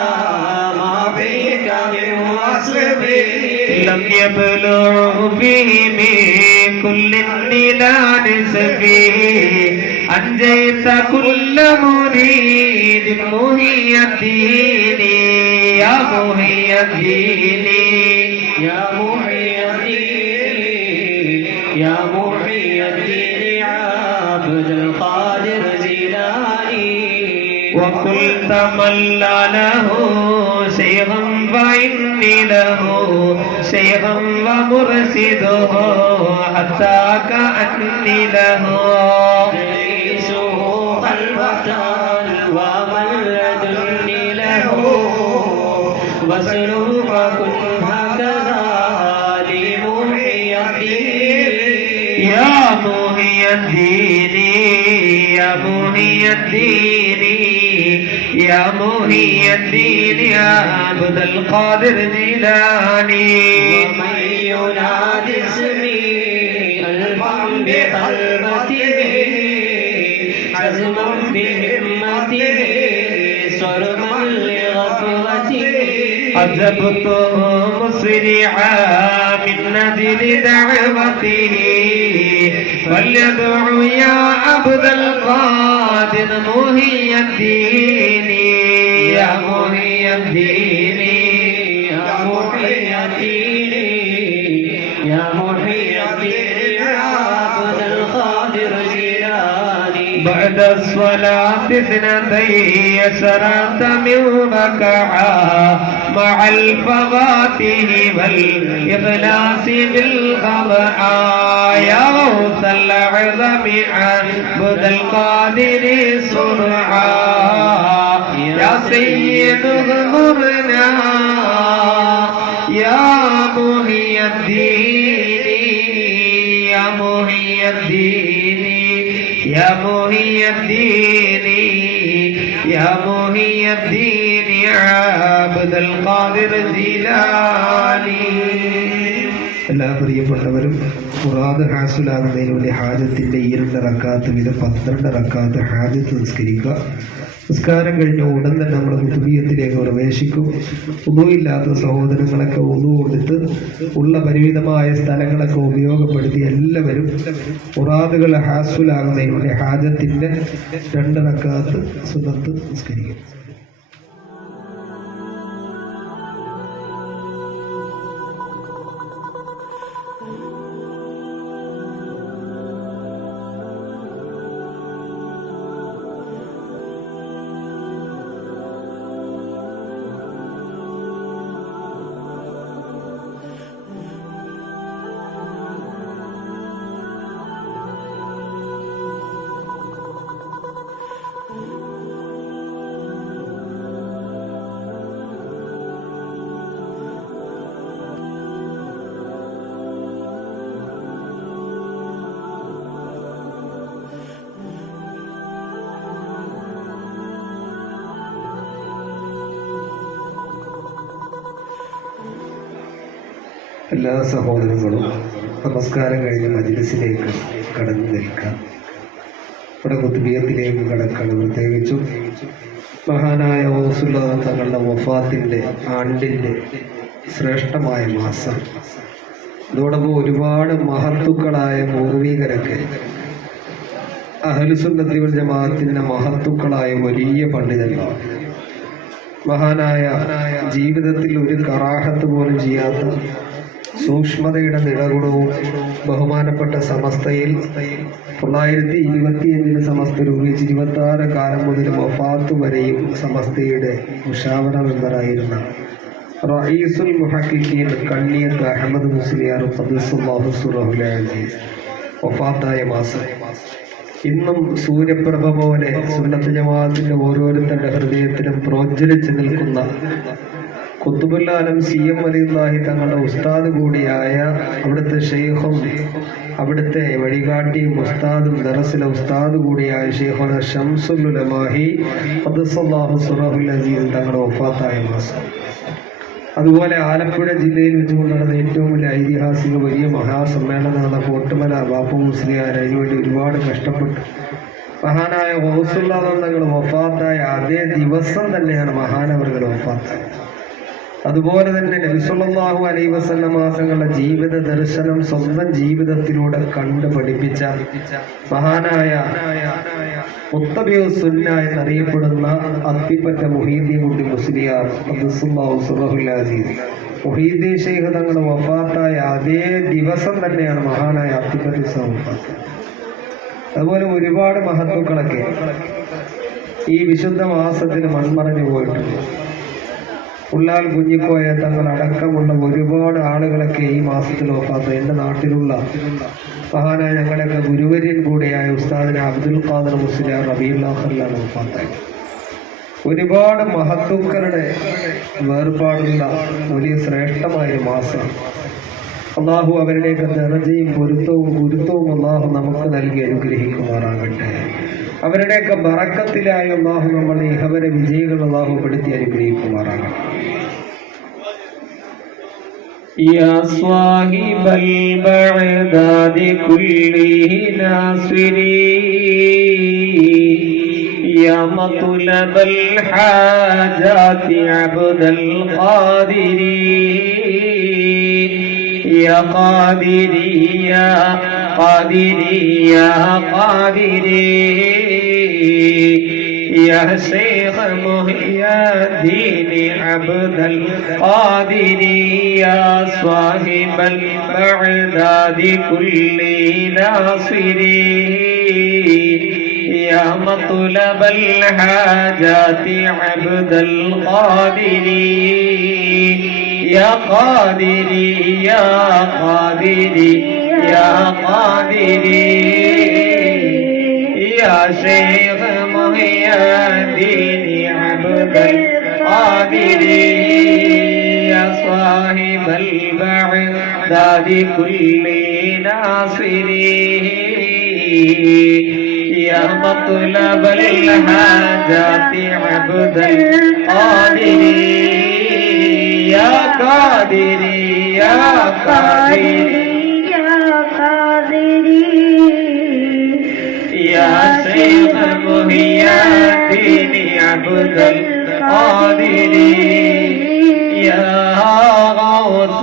ما فيك من وصف لم يبلغ فيه من كل النيلان سفيه أنجيت كل مريد محي الدين يا محي الدين يا محي الدين يا محي الدين عبد القادر جيلاني وقلت من لا له شيخا فإني له شيخا ومرشده حتى كأني له تعيشه خلوة ومن لدني له وسلوك كن هكذا لمحي الدين يا محي الدين يا محي الدين يا محي الدين يا عبد القادر جيلاني ومن ينادي اسمي ألفا بقلبته عزما بهمته صرما لغفوته عجبت مسرعا نجل دعوته فليدع يا عبد القادر محي الدين يا محي الدين يا محي الدين يا محي الدين عبد القادر جيلاني بعد الصلاة 12 من ركعة مع الفواتح والإخلاص بالخضع يا غوث العظم عبد القادر سرعا يا سيد اغفرنا يا محي الدين يا محي الدين يا محي الدين يا محي الدين عبد القادر الجيلاني. എല്ലാ പ്രിയപ്പെട്ടവരും മുറാദ് ഹാസിലാകുന്നതിന് വേണ്ടി ഹാജത്തിന്റെ 2 റക്അത്ത് വീതം 12 റക്അത്ത് ഹാജത്ത് നിസ്കരിക്കുക. നിസ്കാരം കഴിഞ്ഞ ഉടൻ തന്നെ നമ്മൾ കുതുബിയത്തിലേക്ക് പ്രവേശിക്കും. ഉദുവില്ലാത്ത സഹോദരങ്ങളൊക്കെ ഉദു കൊടുത്ത് ഉള്ള പരിമിതമായ സ്ഥലങ്ങളൊക്കെ ഉപയോഗപ്പെടുത്തി എല്ലാവരും മുറാദുകൾ ഹാസിലാകുന്നതിന് വേണ്ടി ഹാജത്തിന്റെ 2 റക്അത്ത് സുന്നത്ത് നിസ്കരിക്കും. എല്ലാ സഹോദരങ്ങളും നമസ്കാരം കഴിഞ്ഞ് മജ്‌ലിസിലേക്ക് കടന്നു നിൽക്കാം. ഇവിടെ കുതുബിയത്തിലേക്ക് കടക്കണം. പ്രത്യേകിച്ചും മഹാനായ ഗൗസുൽ ആദം തങ്ങളുടെ വഫാത്തിന്റെ ആണ്ടിന്റെ ശ്രേഷ്ഠമായ മാസം. ഇതോടൊപ്പം ഒരുപാട് മഹത്തുക്കളായ പൂർവികരൊക്കെ അഹ്ലുസുന്നത്തി വൽ ജമാഅത്തിന്റെ മഹത്തുക്കളായ വലിയ പണ്ഡിതന്മാർ, മഹാനായ ജീവിതത്തിൽ ഒരു കറാഹത്ത് പോലും ചെയ്യാത്ത സൂക്ഷ്മതയുടെ നിഴകുടവും ബഹുമാനപ്പെട്ട സമസ്തയിൽ 925 സമസ്ത രൂപീകരിച്ച് 26 കാലം മുതൽ വഫാത്ത് വരെയും സമസ്തയുടെ മുഷാവറ മെമ്പറായിരുന്ന റഈസുൽ മുഹഖിഖീൻ കണ്ണിയത്ത് അഹമ്മദ് മുസ്ലിയാർ ഖദ്ദസല്ലാഹു സിറഹുൽ അസീസ് വഫാത്തായ മാസം. ഇന്നും സൂര്യപ്രഭ പോലെ സുന്നത്ത് ജമാഅത്തിന്റെ ഓരോരുത്തരുടെ ഹൃദയത്തിലും പ്രോജ്വലിച്ച് നിൽക്കുന്ന ഖുത്ബുൽ ആലം CM വലിയുല്ലാഹി തങ്ങളുടെ ഉസ്താദ് കൂടിയായ അവിടുത്തെ ഷെയ്ഖും അവിടുത്തെ വഴികാട്ടിയും ഉസ്താദും ദറസിലെ ഉസ്താദ് കൂടിയായ ഷെയ്ഖുന ശംസുൽ ഉലമാഹി ഖദ്ദസല്ലാഹു സിറഹുൽ അസീസ് തങ്ങളുടെ വഫാത്തായ മാസം. അതുപോലെ ആലപ്പുഴ ജില്ലയിൽ വെച്ചുകൊണ്ട് നടന്ന ഏറ്റവും വലിയ ഐതിഹാസിക വലിയ മഹാസമ്മേളനം നടന്ന കോട്ടുമല ബാപ്പു മുസ്ലിയാർ അതിനുവേണ്ടി ഒരുപാട് കഷ്ടപ്പെട്ടു. മഹാനായ ഗൗസുൽ ആദം തങ്ങൾ വഫാത്തായ അതേ ദിവസം തന്നെയാണ് മഹാനവറുകൾ വഫാത്തായത്. അതുപോലെ തന്നെ നബി സല്ലല്ലാഹു അലൈഹി വസല്ലം തങ്ങളുടെ ജീവിത ദർശനം സ്വന്തം ജീവിതത്തിലൂടെ കണ്ടു പഠിപ്പിച്ച മഹാനായ മുത്തബിഉസ് സുന്ന എന്നറിയപ്പെടുന്ന അത്തിപ്പറ്റ മുഹീദ്ദീൻ കുട്ടി മുസ്ലിയാർ ഖദ്ദസല്ലാഹു സിറഹുൽ അസീസ് മുഹീദ്ദീൻ ശൈഖ് തങ്ങൾ വഫാത്തായ അതേ ദിവസം തന്നെയാണ് മഹാനായ അത്തിപ്പറ്റ വഫാത്ത്. അതുപോലെ ഒരുപാട് മഹത്തുക്കളൊക്കെ ഈ വിശുദ്ധ മാസത്തിന് മൺമറഞ്ഞു പോയിട്ടുണ്ട്. ഉള്ളാൽ കുഞ്ഞിക്കോയ തങ്ങൾ അടക്കമുള്ള ഒരുപാട് ആളുകളൊക്കെ ഈ മാസത്തിൽ വഫാത്ത്. എൻ്റെ നാട്ടിലുള്ള മഹാനായ ഞങ്ങളൊക്കെ ഗുരുവര്യൻ കൂടിയായ ഉസ്താദിന് അബ്ദുൽ ഖാദർ മുസ്ലിയാർ റബീഉൽ ആഖിറിലാണ് വഫാത്തായി. ഒരുപാട് മഹത്തുക്കളുടെ വേർപാടുള്ള വലിയ ശ്രേഷ്ഠമായൊരു മാസം. അള്ളാഹു അവരുടെയൊക്കെ ദറജയും പൊരുത്തവും ഗുരുത്വവും അള്ളാഹു നമുക്ക് നൽകി അനുഗ്രഹിക്കുമാറാകട്ടെ. അവരുടെയൊക്കെ ബറക്കത്തിലായി അള്ളാഹു നമ്മളെ ഇഹവരെ വിജയികൾ അള്ളാഹു പെടുത്തി അനുഗ്രഹിക്കുമാറാകട്ടെ. يا صاحب البعداد كله ناصري يا مطلب الحاجات عبد القادر يا قادري يا قادري يا قادري يا شيخ محي الدين عبد القادر يا صاحب البعداد كل ناصر يا مطلب الحاجات عبد القادر يا قادر يا قادر يا قادر يا شيخ محي الدين عبد القادر يا صاحب البعداد كل ناصر يا مطلب الحاجات عبد القادر يا قادر يا قادر يا شيخ محي الدين عبد القادر يا غوث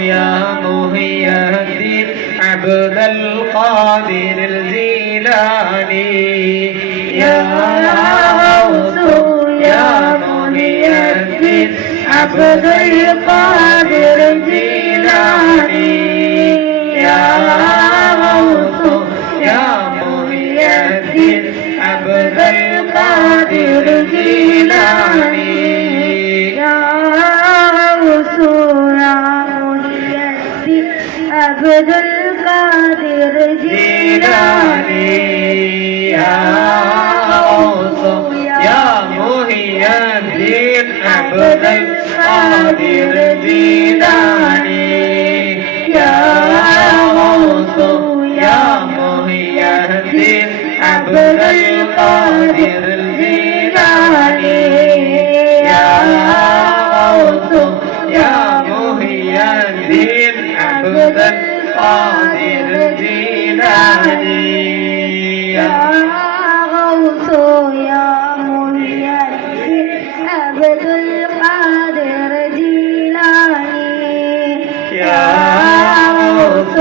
يا محي الدين عبد القادر الجيلاني يا غوث يا محي الدين عبد القادر الجيلاني يا غوث يا محي الدين عبد القادر الجيلاني يا غوث يا محي الدين عبد القادر الجيلاني يا غوث يا محي الدين عبد القادر الجيلاني يا غوث يا محي الدين عبد القادر الجيلاني يا غوث يا محي الدين عبد القادر الجيلاني يا غوث يا محي الدين عبد القادر الجيلاني يا غوث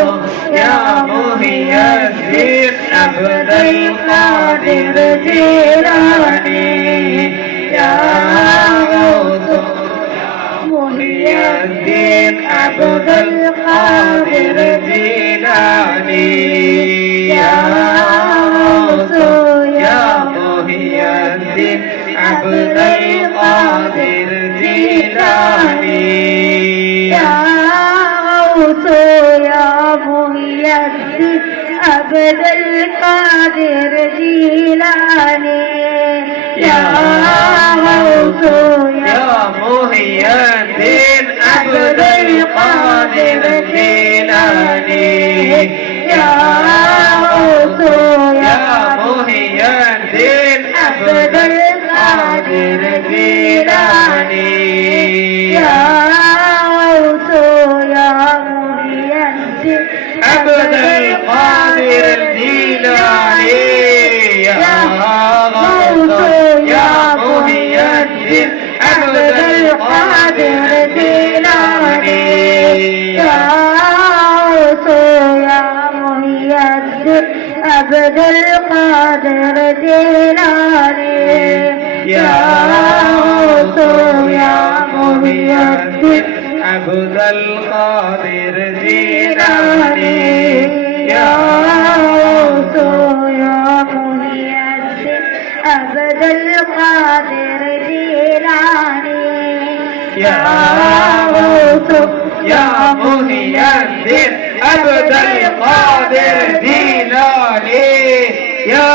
يا محي الدين عبد القادر الجيلاني يا غوث محي الدين عبد القادر الجيلاني يا غوث يا محي الدين عبد القادر الجيلاني يا غوث يا محي الدين عبد القادر الجيلاني يا غوث يا محي الدين عبد القادر الجيلاني يا غوث يا محي الدين عبد القادر الجيلاني يا غوث يا محي الدين عبد القادر الجيلاني يا غوث يا محي الدين عبد القادر الجيلاني يا غوث يا محي الدين عبد القادر الجيلاني يا غوث يا محي الدين عبد القادر الجيلاني يا غوث يا محي الدين عبد القادر الجيلاني يا غوث يا محي الدين عبد القادر الجيلاني يا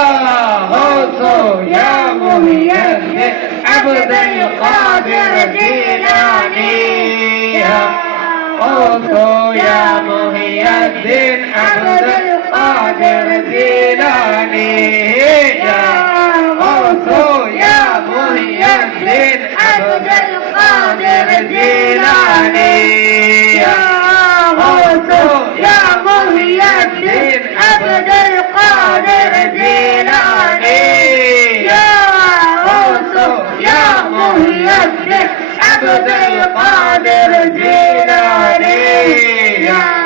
غوث يا محي الدين عبد القادر الجيلاني يا غوث يا محي الدين عبد القادر الجيلاني يا غوث يا محي الدين عبد القادر الجيلاني يا غوث يا محي الدين عبد القادر الجيلاني يا غوث يا محي الدين عبد القادر الجيلاني يا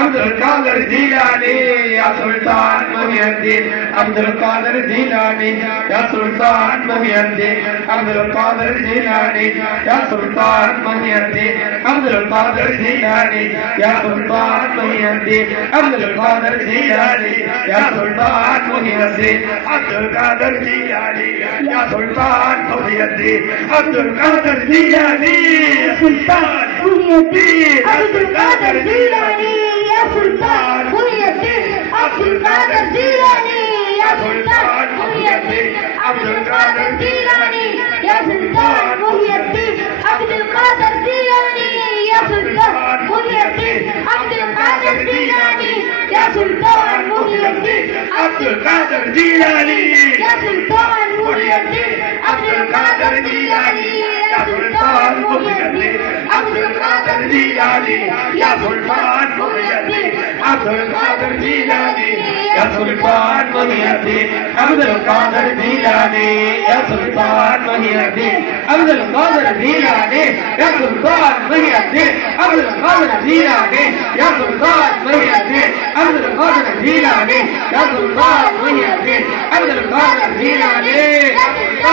Abdul Qadir Jilani, Ya Sultan Muhyiddin, Abdul Qadir Jilani, Ya Sultan Muhyiddin, Abdul Qadir Jilani, Ya Sultan Muhyiddin, Abdul Qadir Jilani, Ya Sultan Muhyiddin, Abdul Qadir Jilani, Ya Sultan Muhyiddin, Abdul Qadir Jilani, Ya Sultan Muhyiddin, Abdul Qadir Jilani, Ya Sultan Muhyiddin, Abdul Qadir Jilani, Ya Sultan Muhyiddin, Abdul Qadir Jilani, Ya Sultan Muhyiddin, Abdul Qadir Jilani, Ya Sultan Muhyiddin, Abdul Qadir Jilani, Ya Sultan Muhyiddin, Abdul Qadir Jilani, Ya Sultan Muhyiddin, Abdul Qadir Jilani, Ya Sultan Muhyiddin, Abdul Qadir Jilani, Ya Sultan Muhyiddin, Abdul Qadir Jilani, Ya Sultan Muhyiddin, Abdul Qadir Jilani, Ya Sultan Muhyiddin, Abdul Qadir Jilani, Ya Sultan Muhyiddin, Abdul Qadir Jilani, Ya Sultan Muhyiddin, Abdul Qadir Jilani, Ya Sultan Muhyiddin, Abdul Qadir Jilani, Ya Sultan Muhyiddin, Abdul Qadir Jilani, Ya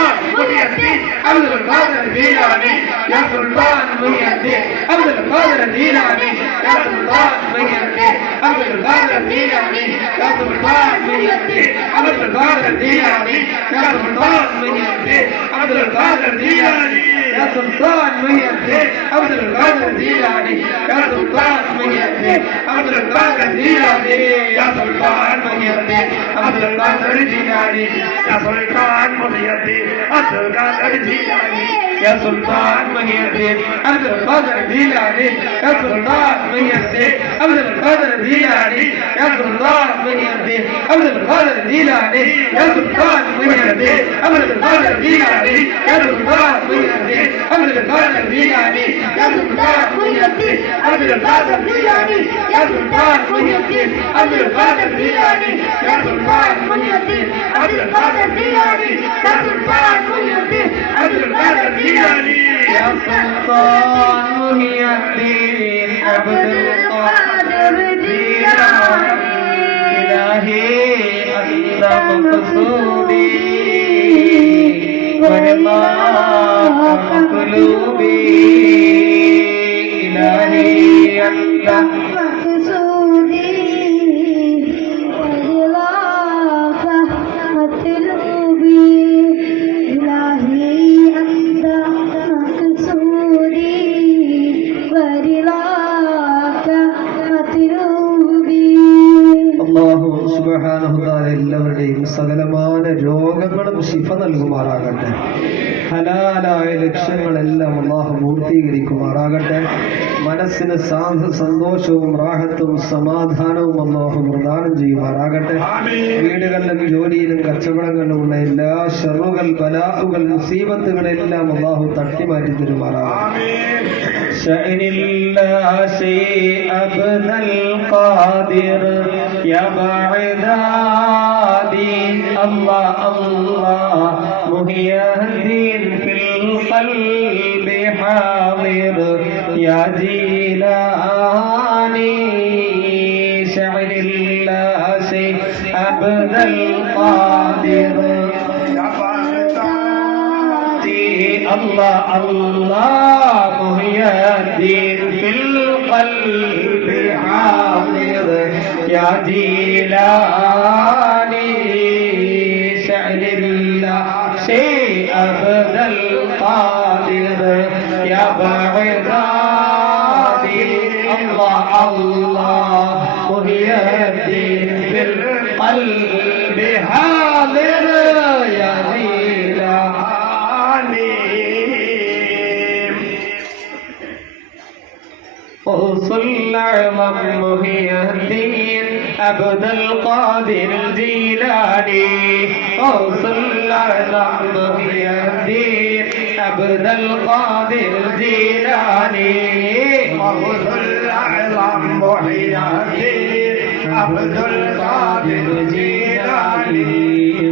Sultan Muhyiddin, Abdul Qadir Jilani, Ya Sultan Muhyiddin, Abdul Qadir Jilani, Ya Sultan Muhyiddin, Abdul Qadir Jilani, Ya Sultan Muhyiddin, Abdul Qadir Jilani, Ya Sultan Muhyiddin, Abdul Qadir Jilani, Ya Sultan Muhyiddin, Abdul Qadir Jilani, Ya Sultan Muhyiddin, Abdul Qadir Jilani, Ya Sultan Muhyiddin, Abdul Qadir Jilani, Ya Sultan Muhyiddin, Abdul Qadir Jilani, Ya Sultan Muhyiddin, Abdul Qadir Jilani, Ya Sultan Muhyiddin, Abdul Qadir Jilani, Ya Sultan Muhyiddin, Abdul Qadir Jilani, Ya Sultan Muhyiddin, Abdul Qadir Jilani, Ya Sultan Muhyiddin, Abdul Qadir Jilani, Ya Sultan Muhyiddin, Abdul Qadir Jilani, Ya Sultan Muhyiddin, Abdul Qadir Jilani, Ya Sultan Muhyiddin, Abdul Qadir Jilani, Ya Sultan Muhyiddin, Abdul Qadir Jilani, Ya Sultan Muhyiddin, Abdul Qadir Jilani, Ilahi anta maqsudi wa ridaka maqlubi, Ilahi anta مقصودي ورضاك مطلوبي إلهي أنت مقصودي ورضاك مطلوبي. അല്ലാഹു സുബ്ഹാനഹു വതആല എല്ലാവരുടെയും സകലമായ രോഗങ്ങളും ശിഫ നൽകുമാറാകട്ടെ. ഹലാലായ ലക്ഷ്യങ്ങളെല്ലാം അല്ലാഹു പൂർത്തീകരിക്കുമാറാകട്ടെ. മനസ്സിന് സന്തോഷവും റാഹത്തും സമാധാനവും അല്ലാഹു പ്രദാനം ചെയ്യുമാറാകട്ടെ. വീടുകളിലും ജോലിയിലും കച്ചവടങ്ങളിലുമുള്ള എല്ലാ ഷറുകൾ ബലാഉകൾ മുസീബത്തുകളെല്ലാം അല്ലാഹു തട്ടിമാറ്റി തരുമാറാകട്ടെ. شأن الله شيء أبنى القادر يا بعدادي الله الله مهي الدين في القلب حاضر يا جيلاني شأن الله شيء أبنى القادر الله الله مهي الدين في القلب حاضر يا جيلاني شعر الله شيء أبدا القادر يا بعدادي الله الله مهي الدين في القلب حاضر يا جيلاني غوث الأعظم محي الدين عبد القادر الجيلاني غوث الأعظم محي الدين عبد القادر الجيلاني غوث الأعظم محي الدين عبد القادر الجيلاني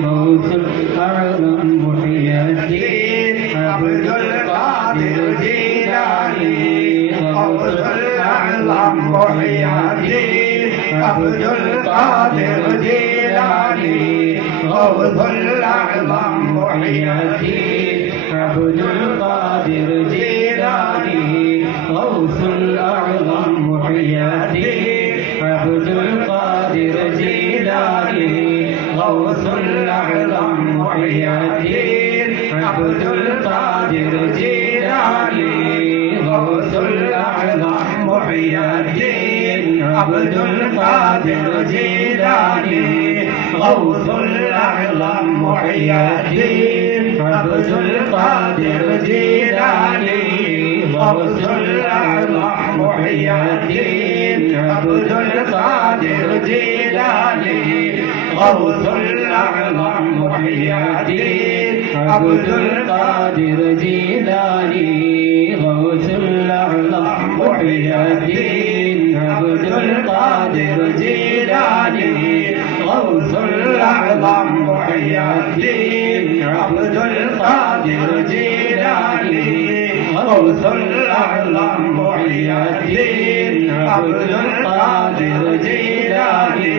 غوث الأعظم محي الدين عبد القادر الجيلاني غوث الأعظم محي الدين അബ്ദുൽ ഖാദിർ ജീലാനി ഗൗസുൽ അഅ്ലം മുഹയ്യദ്ദീൻ അബ്ദുൽ ഖാദിർ ജീലാനി ഗൗസുൽ അഅ്ലം മുഹയ്യദ്ദീൻ അബ്ദുൽ ഖാദിർ ജീലാനി ഗൗസുൽ അഅ്ലം മുഹയ്യദ്ദീൻ അബ്ദുൽ ഖാദിർ ജീലാനി ഗൗസുൽ അഅ്ലം മുഹയ്യദ്ദീൻ അബ്ദുൽ ഖാദിർ ജീലാനി ഗൗസുൽ അഅ്ലം മുഹയ്യദ്ദീൻ അബ്ദുൽ ഖാദിർ ജീലാനി ഗൗസുൽ അഅ്ലം മുഹയ്യദ്ദീൻ അബ്ദുൽ ഖാദിർ ജീലാനി ഗൗസുൽ അഅ്ലം മുഹയ്യദ്ദീൻ അബ്ദുൽ ഖാദിർ ജീലാനി ഗൗസുൽ അഅ്ലം മുഹയ്യദ്ദീൻ അബ്ദുൽ ഖാദിർ ജീലാനി ഗൗസുൽ അഅ്ലം മുഹയ്യദ്ദീൻ അബ്ദുൽ ഖാദിർ ജീലാനി ഗൗസുൽ അഅ്ലം മുഹയ്യദ്ദീൻ അബ്ദുൽ ഖാദിർ ജീലാനി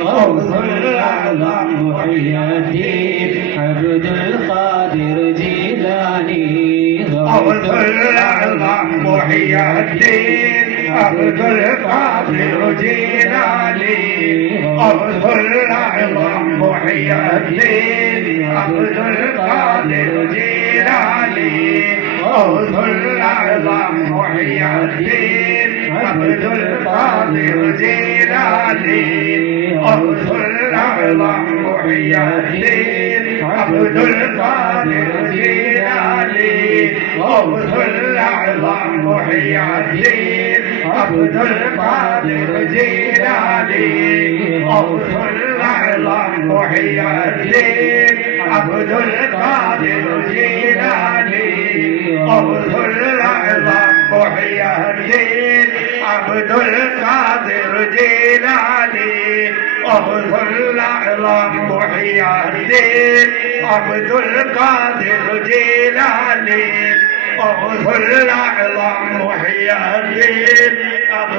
ഗൗസുൽ അഅ്ലം മുഹയ്യദ്ദീൻ അബ്ദുൽ ഖാദിർ ജീലാനി ഗൗസുൽ അഅ്ലം മുഹയ്യദ്ദീൻ അബ്ദുൽ ഖാദിർ ജീലാനി ഗൗസുൽ അഅ്ലം മുഹയ്യദ്ദീൻ അബ്ദുൽ ഖാദിർ ജീലാനി ഗൗസുൽ അഅ്ലം മുഹയ്യദ്ദീൻ അബ്ദുൽ ഖാദിർ ജീലാനി ഗൗസുൽ അഅ്ലം മുഹയ്യദ്ദീൻ അബ്ദുൽ ഖാദിർ ജീലാനി ഗൗസുൽ അഅ്ലം മുഹയ്യദ്ദീൻ അബ്ദുൽ ഖാദിർ ജീലാനി ഗൗസുൽ അഅ്ലം മുഹയ്യദ്ദീൻ അബ്ദുൽ ഖാദിർ ജീലാനി ഗൗസുൽ അഅ്ലം മുഹയ്യദ്ദീൻ അബ്ദുൽ ഖാദിർ ജീലാനി ഗൗസുൽ അഅ്ലം മുഹയ്യദ്ദീൻ അബ്ദുൽ ഖാദിർ ജീലാനി ഗൗസുൽ അഅ്ലം മുഹയ്യദ്ദീൻ അബ്ദുൽ ഖാദിർ ജീലാനി ഗൗസുൽ അഅ്ലം മുഹയ്യദ്ദീൻ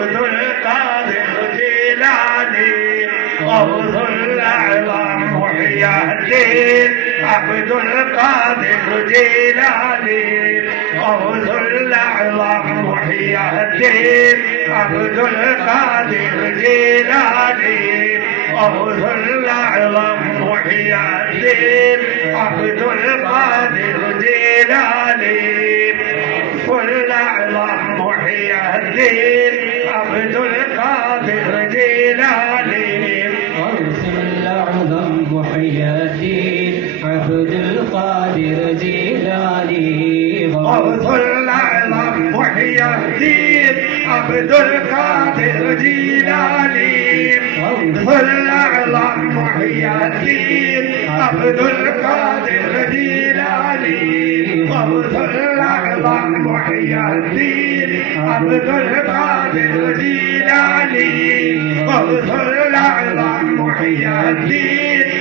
അബ്ദുൽ ഖാദിർ ജീലാനി ഗൗസുൽ അഅ്ലം മുഹയ്യദ്ദീൻ അബ്ദുൽ ഖാദിർ ജീലാനി ഗൗസുൽ അഅ്ലം മുഹയ്യദ്ദീൻ അബ്ദുൽ ഖാദിർ ജീലാനി ഗൗസുൽ അഅ്ലം മുഹയ്യദ്ദീൻ അബ്ദുൽ ഖാദിർ ജീലാനി ഗൗസുൽ അഅ്ലം മുഹയ്യദ്ദീൻ അബ്ദുൽ ഖാദിർ ജീലാനി ഗൗസുൽ അഅ്ലം മുഹയ്യദ്ദീൻ അബ്ദുൽ ഖാദിർ ജീലാനി ഗൗസുൽ അഅ്ലം മുഹയ്യദ്ദീൻ അബ്ദുൽ ഖാദിർ ജീലാനി ഗൗസുൽ അഅ്ലം മുഹയ്യദ്ദീൻ അബ്ദുൽ ഖാദിർ ജീലാനി ഗൗസുൽ അഅ്ലം മുഹയ്യദ്ദീൻ അബ്ദുൽ ഖാദിർ ജീലാനി ഗൗസുൽ അഅ്ലം മുഹയ്യദ്ദീൻ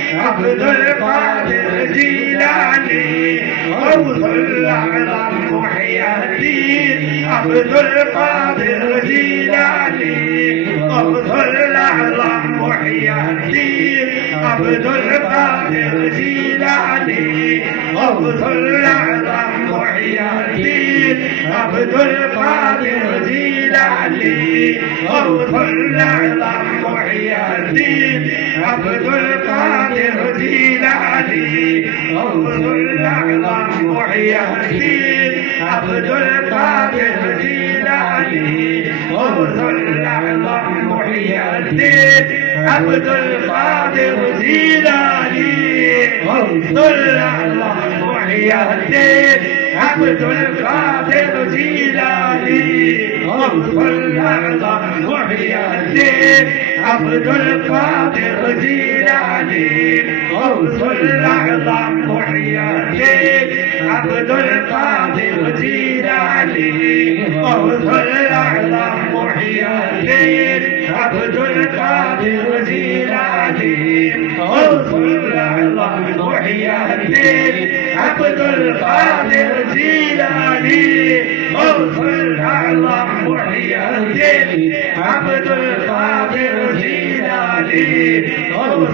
അബ്ദുൽ ഖാദിർ ജീലാനി ഗൗസുൽ അഅ്ലം മുഹയ്യദ്ദീൻ അബ്ദുൽ ഖാദിർ ജീലാനി ഗൗസുൽ അഅ്ലം മുഹയ്യദ്ദീൻ അബ്ദുൽ ഖാദിർ ജീലാനി ഗൗസുൽ അഅ്ലം മുഹയ്യദ്ദീൻ അബ്ദുൽ ഖാദിർ ജീലാനി ഗൗസുൽ അഅ്ലം മുഹയ്യദ്ദീൻ അബ്ദുൽ ഖാദിർ ജീലാനി ഗൗസുൽ അഅ്ലം മുഹയ്യദ്ദീൻ അബ്ദുൽ ഖാദിർ ജീലാനി ഗൗസുൽ അഅ്ലം മുഹയ്യദ്ദീൻ അബ്ദുൽ ഖാദിർ ജീലാനി ഗൗസുൽ അഅ്ലം മുഹയ്യദ്ദീൻ അബ്ദുൽ ഖാദിർ ജീലാനി ഗൗസുൽ അഅ്ലം മുഹയ്യദ്ദീൻ അബ്ദുൽ ഖാദിർ ജീലാനി ഗൗസുൽ അഅ്ലം മുഹയ്യദ്ദീൻ അബ്ദുൽ ഖാദിർ ജീലാനി ഗൗസുൽ അഅ്ലം മുഹയ്യദ്ദീൻ അബ്ദുൽ ഖാദിർ ജീലാനി ഗൗസുൽ അഅ്ലം മുഹയ്യദ്ദീൻ അബ്ദുൽ ഖാദിർ ജീലാനി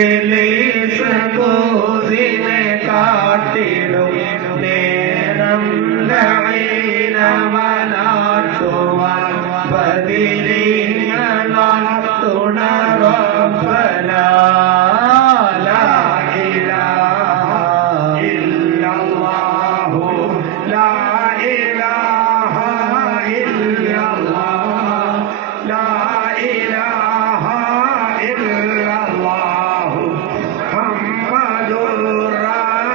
ഇബ്ലീസ് കൂസിനെ കാട്ടിടും നേരം ലഈനവനാട്ടുവാൻ ബദിരീങ്ങളാൽ തുണറബ്ബന ലാ ഇലാഹ ഇല്ലല്ലാഹു ലാ ഇലാഹ ഇല്ലല്ലാഹ് ലാ ഇലാഹ ഇല്ലല്ലാഹു മുഹമ്മദുർ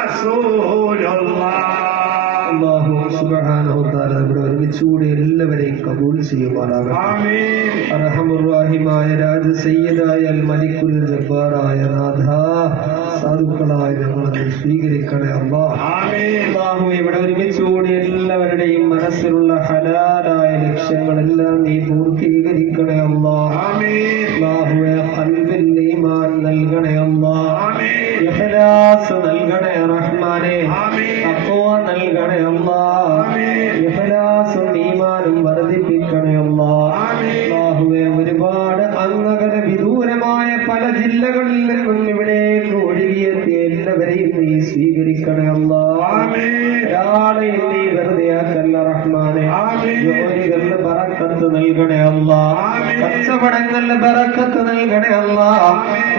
റസൂലുള്ളാഹ്. അല്ലാഹു സുബ്ഹാനഹു വ തആല ഇവിടെ ഒരുമിച്ചുകൂടി എല്ലാവരെയും കബൂൽ ചെയ്യുമാറാകട്ടെ. ആമീൻ. അർഹമുർറഹീമായ രാജ സയ്യിദായ അൽ മലിക്കുൽ ജബ്ബാറായ നാഥ, സാധുക്കളായ ഞങ്ങളെ സ്വീകരിക്കണേ അല്ലാഹ്. ആമീൻ. അല്ലാഹു ഇവിടെ ഒരുമിച്ചുകൂടി എല്ലാവരുടെയും മനസ്സിലുള്ള ഹലാലായ ലക്ഷ്യങ്ങളെല്ലാം നീ പൂർത്തീകരിക്കണേ അല്ലാഹ്. ആമീൻ. അല്ലാഹുവേ ഖൽബിൽ ഈമാൻ നൽകണേ അല്ലാഹ്. ആമീൻ. ഇഖ്ലാസ് നൽകണേ റഹ്മാനേ. ആമീൻ. തഖ്വ നൽകണേ അല്ലാഹ്. ആമീൻ. ഇഖ്ലാസും ഈമാനും വർദ്ധിപ്പിക്കണേ അല്ലാഹ്. ആമീൻ. അല്ലാഹുവേ ഒരുപാട് അങ്ങകല വിദൂരമായ പല ജില്ലകളിൽ നിന്നും ഇവിടേക്ക് ഒഴുകിയെത്തിയ എല്ലാവരെയും നീ സ്വീകരിക്കണേ അല്ലാഹ്. ആമീൻ. ഒരാളെയും നീ വെറുതെയാക്കല്ല റഹ്മാനെ. ആമീൻ. ജോലികളിൽ ബറക്കത്ത് നൽകണേ അല്ലാഹ്. ആമീൻ. കച്ചവടങ്ങളിൽ ബറക്കത്ത് നൽകണേ അല്ലാഹ്.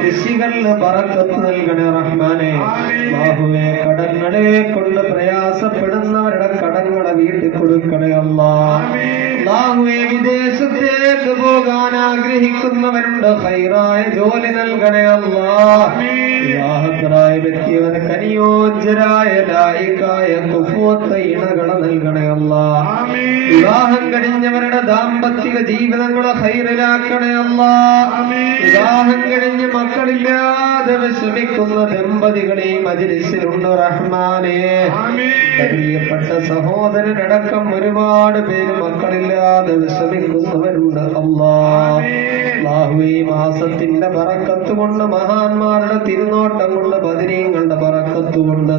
കൃഷികളിൽ ബറക്കത്ത് നൽകണേ റഹ്മാനെ. ആമീൻ. അല്ലാഹുവേ കടങ്ങളെ കൊണ്ട് പ്രയാസപ്പെടുന്നവരുടെ കടങ്ങളെ വീട്ടിൽ കൊടുക്കണേ അല്ലാഹ്. ആമീൻ. അല്ലാഹുവേ വിദേശത്തേക്ക് പോകാൻ ആഗ്രഹിക്കുന്നവരുണ്ട്, ഖൈറായ ജോലി നൽകണേ അല്ലാഹ്. ആമീൻ. വിവാഹത്തിനായ വ്യക്തിവർക്ക് അനുയോജ്യരായ ലായിക്കായ കുഫൂത്ത ഇണകളെ നൽകണേ അല്ലാഹ്. ആമീൻ. വിവാഹം കഴിഞ്ഞവരുടെ ദാമ്പത്തിക ജീവിതങ്ങളെ ഖൈറിലാക്കണേ അല്ലാഹ്. ആമീൻ. വിവാഹം കഴിഞ്ഞ് മക്കളില്ലാതെ വിഷമിക്കുന്ന ദമ്പതികളെ മജ്‌ലിസിലുണ്ട് റഹ്മാനേ. ആമീൻ. പ്രിയപ്പെട്ട സഹോദരനടക്കം ഒരുപാട് പേര് മക്കളില്ലാതെ വിഷമിക്കുന്നവരുണ്ട് അല്ലാഹ്. അല്ലാഹുവേ ഈ മാസത്തിന്റെ ബറക്കത്ത് കൊണ്ട്, മഹാന്മാരുടെ തിരുനോട്ടം കൊണ്ട്, ബദരീങ്ങളുടെ ബറക്കത്ത് കൊണ്ട്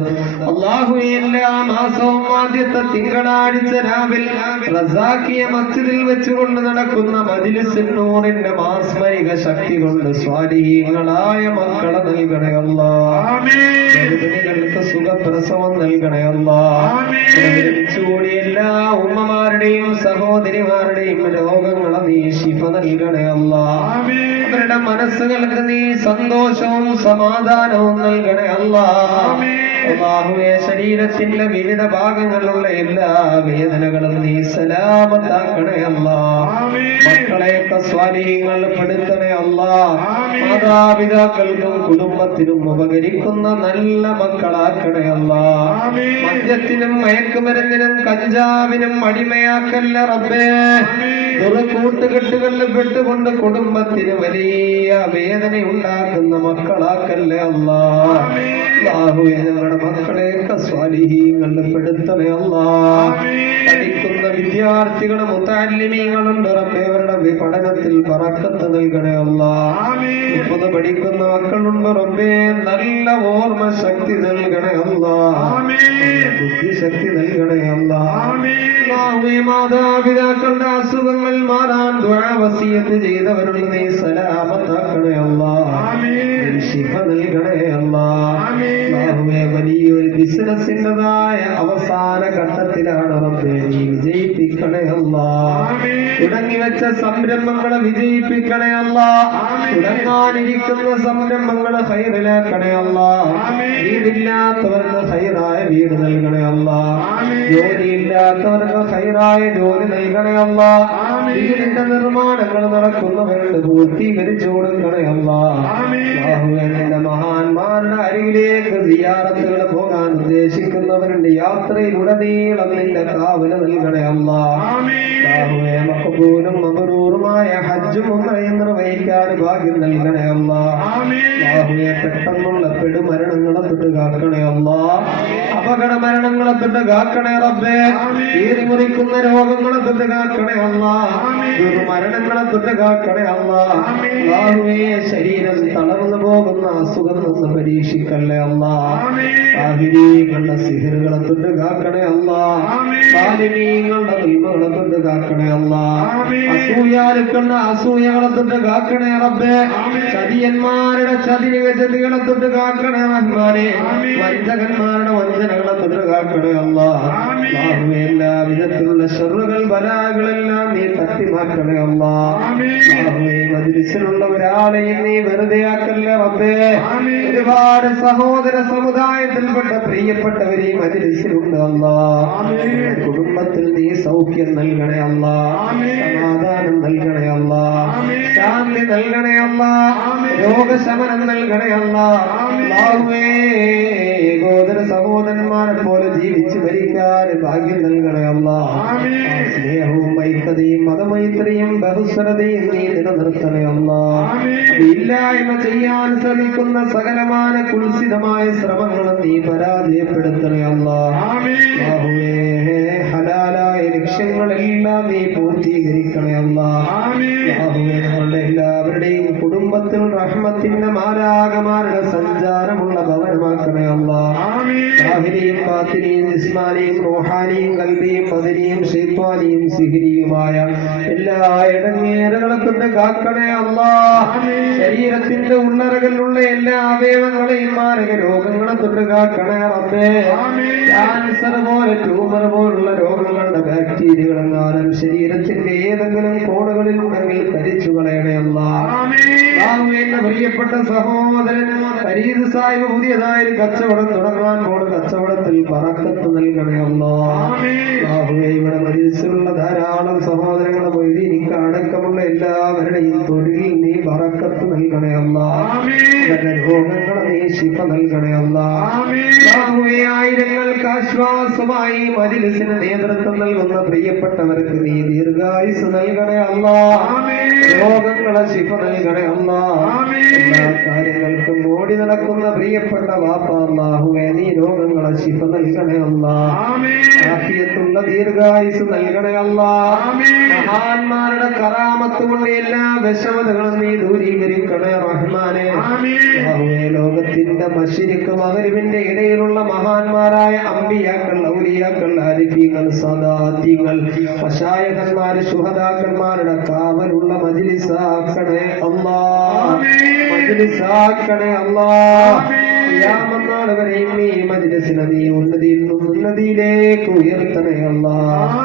അല്ലാഹുവേ എല്ലാ മാസവും ആദ്യത്തെ തിങ്കളാഴ്ച രാവിലെ റസാഖിയ മസ്ജിദിൽ വെച്ചുകൊണ്ട് നടക്കുന്ന മജ്‌ലിസുൻ നൂറിന്റെ മാസ്മരിക ശക്തി കൊണ്ട് സ്വാലിഹീങ്ങളായ മക്കളെ നൽകണേ അല്ലാഹ്. ആമീൻ. ഗർഭിണികൾക്ക് സുഖപ്രസവം നൽകണേ അല്ലാഹ്. ആമീൻ. കൂടി എല്ലാ ഉമ്മമാരുടെയും സഹോദരിമാരുടെയും രോഗങ്ങളെ നീ ശിഫ നൽകണേ അല്ലാഹ്. ആമീൻ. അവരുടെ മനസ്സുകൾക്ക് നീ സന്തോഷവും സമാധാനവും നൽകണേ അല്ലാഹ്. ആമീൻ. അല്ലാഹുവേ ശരീരത്തിന്റെ വിവിധ ഭാഗങ്ങളിലുള്ള എല്ലാ വേദനകളും നീ സലാമത്താക്കണേ അല്ലാഹ്. ആമീൻ. മക്കളെയൊക്കെ സ്വാലിഹീങ്ങൾ പെടുത്തണേ അല്ലാഹ്. ആമീൻ. മാതാപിതാക്കൾക്കും കുടുംബത്തിനും ഉപകരിക്കുന്ന നല്ല മക്കളാക്കണേ അല്ലാഹ്. ആമീൻ. മദ്യത്തിനും മയക്കുമരുന്നിനും കഞ്ചാവിനും അടിമയാക്കല്ല റബ്ബേ. കൂട്ടുകെട്ടുകളിൽ പെട്ടുകൊണ്ട് കുടുംബത്തിന് വലിയ വേദന ഉണ്ടാക്കുന്ന മക്കളാക്കല്ലേ അല്ലാഹ്. അല്ലാഹുവേ ഞങ്ങളുടെ മക്കളെയൊക്കെ സ്വാലിഹീങ്ങളിൽ പെടുത്തണേ അല്ലാഹ്. പഠിക്കുന്ന വിദ്യാർത്ഥികളും മുതഅല്ലിമീങ്ങളുണ്ട് റബ്ബേ, അവരുടെ പഠനത്തിൽ ബറക്കത്ത് നൽകണേ അല്ലാഹ്. ഇപ്പത് പഠിക്കുന്ന മക്കളുണ്ട് റബ്ബേ, നല്ല ഓർമ്മ ശക്തി നൽകണേ അല്ലാഹ്. ബുദ്ധിശക്തി നൽകണേ അല്ലാഹ്. അല്ലാഹുവേ മാതാപിതാക്കളുടെ അസുഖങ്ങൾ മാറാൻ ദുആ വസിയത്ത് ചെയ്തവരുണ്ട്, നീ സലാമത്താക്കണേ അല്ലാഹ്. ശിഫ നൽകണേ അല്ലാഹ്. അല്ലാഹുവേ വലിയൊരു ബിസിനസിന്റേതായ അവസാന ഘട്ടത്തിലാണ് റബ്ബേ, നീ വിജയിപ്പിക്കണേ അല്ലാഹ്. തുടങ്ങി വെച്ച സംരംഭങ്ങളെ വിജയിപ്പിക്കണേ അല്ലാഹ്. തുടങ്ങാനിരിക്കുന്ന സംരംഭങ്ങളെ ഖൈറിലാക്കണേ അല്ലാഹ്. വീടില്ലാത്തവർക്ക് ഖൈറായ വീട് നൽകണേ അല്ലാഹ്. ജോലിയില്ലാത്തവർക്ക് ഖൈറായ ജോലി നൽകണേ അല്ലാഹ്. വീടിന്റെ നിർമ്മാണങ്ങൾ നടക്കുന്നവരുടെ പൂർത്തീകരിച്ചു കൊടുക്കണേ അല്ലാഹ്. അല്ലാഹുവേ നിന്റെ മഹാന്മാരുടെ അരികിലേക്ക് സിയാറത്തുകൾ പോകാൻ ഉദ്ദേശിക്കുന്നവരുടെ യാത്രയിലുടനീളം നിന്റെ കാവല് നൽകണേ അല്ലാഹ്. അല്ലാഹുവേ മഖബൂലും മബ്റൂറുമായ ഹജ്ജും ഉംറയും നിർവഹിക്കാൻ ഭാഗ്യം നൽകണേ അല്ലാഹ്. അല്ലാഹുവേ പെട്ടെന്നുള്ള പെടുമരണങ്ങളെ തൊട്ട് കാക്കണേ അല്ലാഹ്. അപകട മരണങ്ങളെ തൊട്ട് കാക്കണേ റബ്ബേ. മുറിക്കുന്ന രോഗങ്ങളെ തൊട്ട് കാക്കണേ അല്ലാഹ്. ദുർമരണങ്ങളെ തൊട്ട് കാക്കണേ അല്ലാഹ്. അല്ലാഹുവേ ശരീരം തളർന്നു പോകുന്ന അസുഖം നിന്ന് പരീക്ഷിക്കല്ലേ അല്ലാഹ്. കാഫിരീങ്ങളുടെ സിഹറുകളെ തൊട്ട് കാക്കണേ അല്ലാഹ്. സാലിമീങ്ങളുടെ ദുൽമകളെ തൊട്ട് കാക്കണേ അല്ലാഹ്. അസൂയാ നിൽക്കുന്ന അസൂയകളെ തൊട്ട് കാക്കണേ റബ്ബേ. ചതിയന്മാരുടെ ചതികളെ തൊട്ട് കാക്കണേ റഹ്മാനെ. വഞ്ചകന്മാരുടെ വഞ്ചനകളെ തൊട്ട് കാക്കണേ അല്ലാഹ്. അല്ലാഹുവേ, എല്ലാ വിധത്തിലുള്ള ശർറുകൾ ബലാകളെല്ലാം നീ തട്ടി മാറ്റണേ അല്ലാഹ്. അല്ലാഹുവേ, മജ്ലിസിലുള്ള ഒരാളെയും നീ വെറുതെ ആക്കല്ലേ റബ്ബേ. ഒരുപാട് സഹോദര സമുദായത്തിൽപ്പെട്ട പ്രിയപ്പെട്ടവരെ മജ്ലിസിലുണ്ട് അല്ലാഹ്. കുടുംബത്തിൽ നീ സൗഖ്യം നൽകണേ അല്ലാഹ്. സമാധാനം നൽകണേ അല്ലാഹ്. ശാന്തി നൽകണേ അല്ലാഹ്. രോഗശമനം നൽകണേ അല്ലാഹ്. അല്ലാഹുവേ, ഏകോദര സഹോദരന്മാരെ പോലെ ജീവിച്ച് മരിക്കാൻ ഭാഗ്യം നൽകണേ അല്ലാഹ്. സ്നേഹവും ഐക്യതയും മതമൈത്രിയും ബഹുസ്വരതയും നീ നിലനിർത്തണേ അല്ലാഹ്. ഇല്ലായ്മ ചെയ്യാൻ ശ്രമിക്കുന്ന സകലമായ കുൽസിതമായ ശ്രമങ്ങളും നീ പരാജയപ്പെടുത്തണേ അല്ലാഹ്. ഹലാലായ ലക്ഷ്യങ്ങളെല്ലാം നീ പൂർത്തീകരിക്കണേ അല്ലാഹ്. ഞങ്ങളുടെ എല്ലാവരുടെയും കുടുംബത്തിൽ റഹ്മത്തിന്റെ മാലാകമാരുടെ സഞ്ചാരമുള്ള ഭവനമാക്കണേ അല്ലാഹ്. സാഹിരിയും ബാത്തിനിയും ജിസ്മാനിയും റൂഹാനിയും കൽബിയും ബദനിയും ശൈത്വാനിയും സിഹിരിയുമായ എല്ലാ ഇടങ്ങേറുകളെ കൊണ്ട് കാക്കണേ അല്ലാഹ്. ശരീരത്തിന്റെ ഉള്ളറകളിലുള്ള എല്ലാ അവയവങ്ങളെയും മാരക രോഗങ്ങളെ തൊട്ട് കാക്കണേ റബ്ബേ. ക്യാൻസർ പോലെ ട്യൂമർ പോലുള്ള രോഗങ്ങളുടെ ബാക്ടീരിയകളെങ്ങാനും ശരീരത്തിന്റെ ഏതെങ്കിലും കോണുകളിൽ ഉണ്ടെങ്കിൽ കരിച്ചു കളയണേ അല്ലാഹ്. എന്റെ പ്രിയപ്പെട്ട സഹോദരൻ ഫരീദ് സാഹിബ് പുതിയതായി കച്ചവടം തുടങ്ങാൻ പോണ കച്ചവടത്തിൽ ബറക്കത്ത് നൽകണേ അല്ലാഹ്. ഇവിടെ മരിച്ചുള്ള ധാരാളം സഹോദരങ്ങളെ പോയി എനിക്ക് അടക്കമുള്ള എല്ലാവരുടെയും തൊഴിലിൽ നീ ബറക്കത്ത് നൽകണേ അല്ലാഹ്. രോഗങ്ങളെ നീ ശിഫ നൽകണേ അല്ലാഹ്. ആയിരങ്ങൾക്ക് ആശ്വാസമായി മജ്‌ലിസിന് നേതൃത്വം നൽകുന്ന പ്രിയപ്പെട്ടവർക്ക് നീ ദീർഘായുസ് നൽകണേ അല്ലാഹ്. രോഗങ്ങളെ ശിഫ നൽകണേ അല്ലാഹ്. എല്ലാ കാര്യങ്ങൾക്കും ഓടി നടക്കുന്ന പ്രിയപ്പെട്ട വാപ്പ അല്ലാഹുവേ, നീ രോഗങ്ങളെ ശിഫ നൽകണേ അല്ലാഹ്. ആഫിയത്തുള്ള ദീർഘായുസ് നൽകണേ അല്ലാഹ്. മഹാന്മാരുടെ കറാമത്ത് കൊണ്ട് എല്ലാ വിഷമതകളും നീ ദൂരീകരിക്കണേ റഹ്മാനെ. ലോകത്തിന്റെ മശരിക്ക് മഗ്രിബിന്റെ ഇടയിലുള്ള മഹാന്മാരായ അമ്പിയാക്കൾ, ഔലിയാക്കൾ, ആരിഫീങ്ങൾ, സാദാത്യങ്ങൾ, മശായിഖന്മാർ, ശുഹദാക്കന്മാരുടെ കാവലുള്ള മജ്‌ലിസാക്കണേ അല്ലാഹ്. മജ്‌ലിസാക്കണേ അല്ലാഹ്. ഖിയാമത്ത് വരെയും ഈ മജ്‌ലിസിനെ നീ ഉന്നതിയിൽ നിന്നും ഉന്നതിയിലേക്ക് ഉയർത്തണേ അല്ലാഹ്.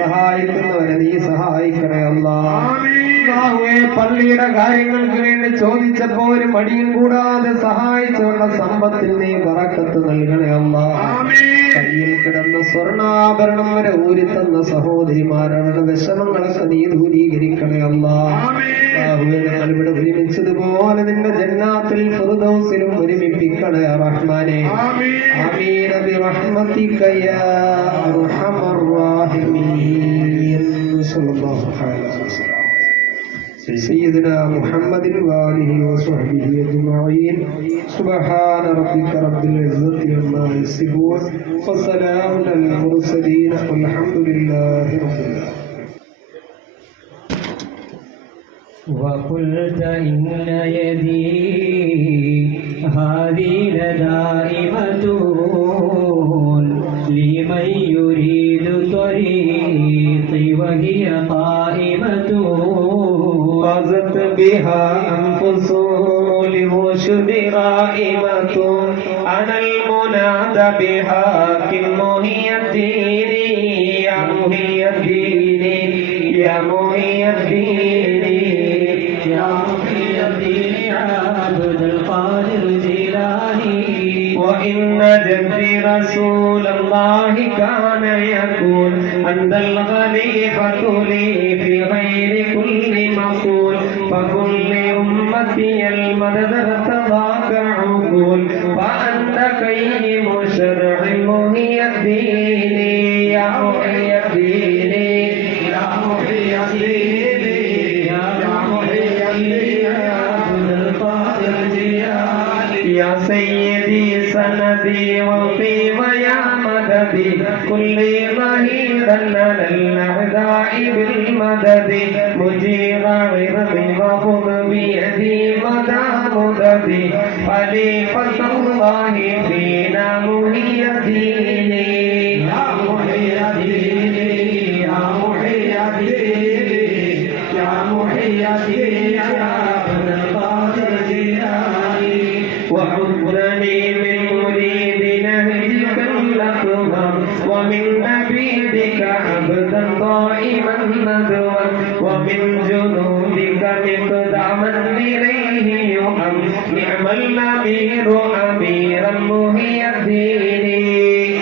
സഹായിക്കുന്നവരെ നീ സഹായിക്കണേ അല്ലാഹ്. പള്ളിയുടെ കാര്യങ്ങൾക്ക് വേണ്ടി ചോദിച്ചപ്പോ ഒരു മടിയും കൂടാതെ സഹായിച്ചുള്ള സമ്പത്തിൽ നീ ബറക്കത്ത് നൽകണേ അല്ലാഹ്. കയ്യിൽ കിടന്ന സ്വർണ്ണാഭരണം വരെ ഊരിത്തന്ന സഹോദരിമാരുടെ വിഷമങ്ങളൊക്കെ നീ ദൂരീകരിക്കണേ അല്ലാഹ്. ഞങ്ങൾ ഇവിടെ ഒരുമിച്ചതുപോലെ നിന്റെ ജന്നാത്തിൽ ഫിർദൗസിലും ഒരുമിപ്പിക്കണേ റഹ്മാനെ. ആമീൻ ബിറഹ്മതിക യാ അർഹമർ റഹീമീൻ. സല്ലല്ലാഹു അലൈഹി വസല്ലം سيدنا محمد وآله وصحبه أجمعين. سبحان ربك رب العزة عما يصفون وسلام على المرسلين والحمد لله رب العالمين. وقلت إن يدي هذه لدائمة لمن يريد طريقي وهي قائمة. فازت بها أنفس لرشد رائمة. أنا المنادى بها كالمحي الدين يا محي الدين يا محي الدين يا محي الدين عبد القادر الجيلاني. وإن جدي رسول الله كان يقول أنت الخليفة لي في غير كل مقول. فكل أمتي المدد ارتضاك عقول. فأنت قيم شرع محي الدين يا محي الدين يا محي الدين يا محي الدين عبد القادر الجيلاني. يا سيدي سندي وفي ويا مددي كل ظهيرا على الأعداء بالمدد. مجير عرضي وخذ بيدي مدى مددي. خليفة الله فينا محي الدين يا محي الدين يا محي الدين يا ومن عبيدك عبدا ضائما ندوا ومن جنودك مقدما إليه يؤم نعم الأمير أميرا محي الدين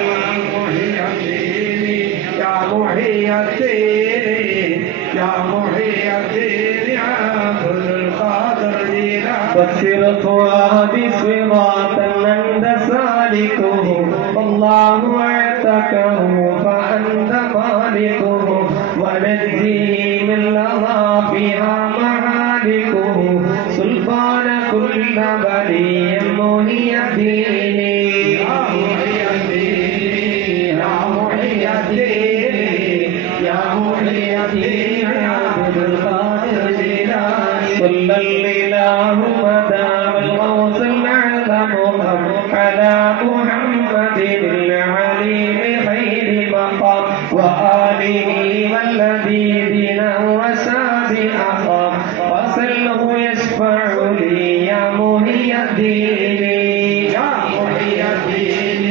يا محي الدين يا محي الدين عبد القادر جيلاني بشر فؤادي صراطا أنت سالكه والله اعتقه فأنت مالكه ونجيه من لظى فيها معالكه سلطان كل بلي محي الدين يا محي الدين يا محي الدين يا محي الدين عبد القادر جيلاني صلى الإله مدام الغوث الأعظم على محمد العليم خير مقام وآله والذين وساد أقام وسله يشفع لي يا محي الدين يا محي الدين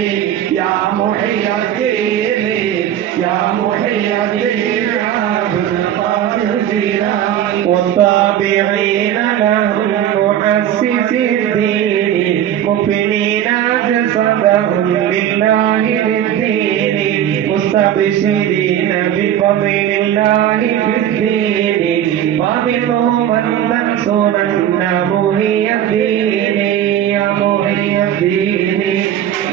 يا محي الدين يا محي الدين عبد القادر جيلاني والتابعين لهم مؤسس الدين مبنين جسدهم لله للدين مستبشرين بفضل الله في الدين ومنهم من تنصرن محي الدين يا محي الدين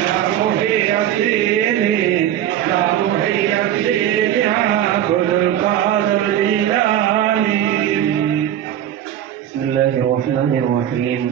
يا محي الدين يا محي الدين عبد القادر جيلاني بسم الله الرحمن الرحيم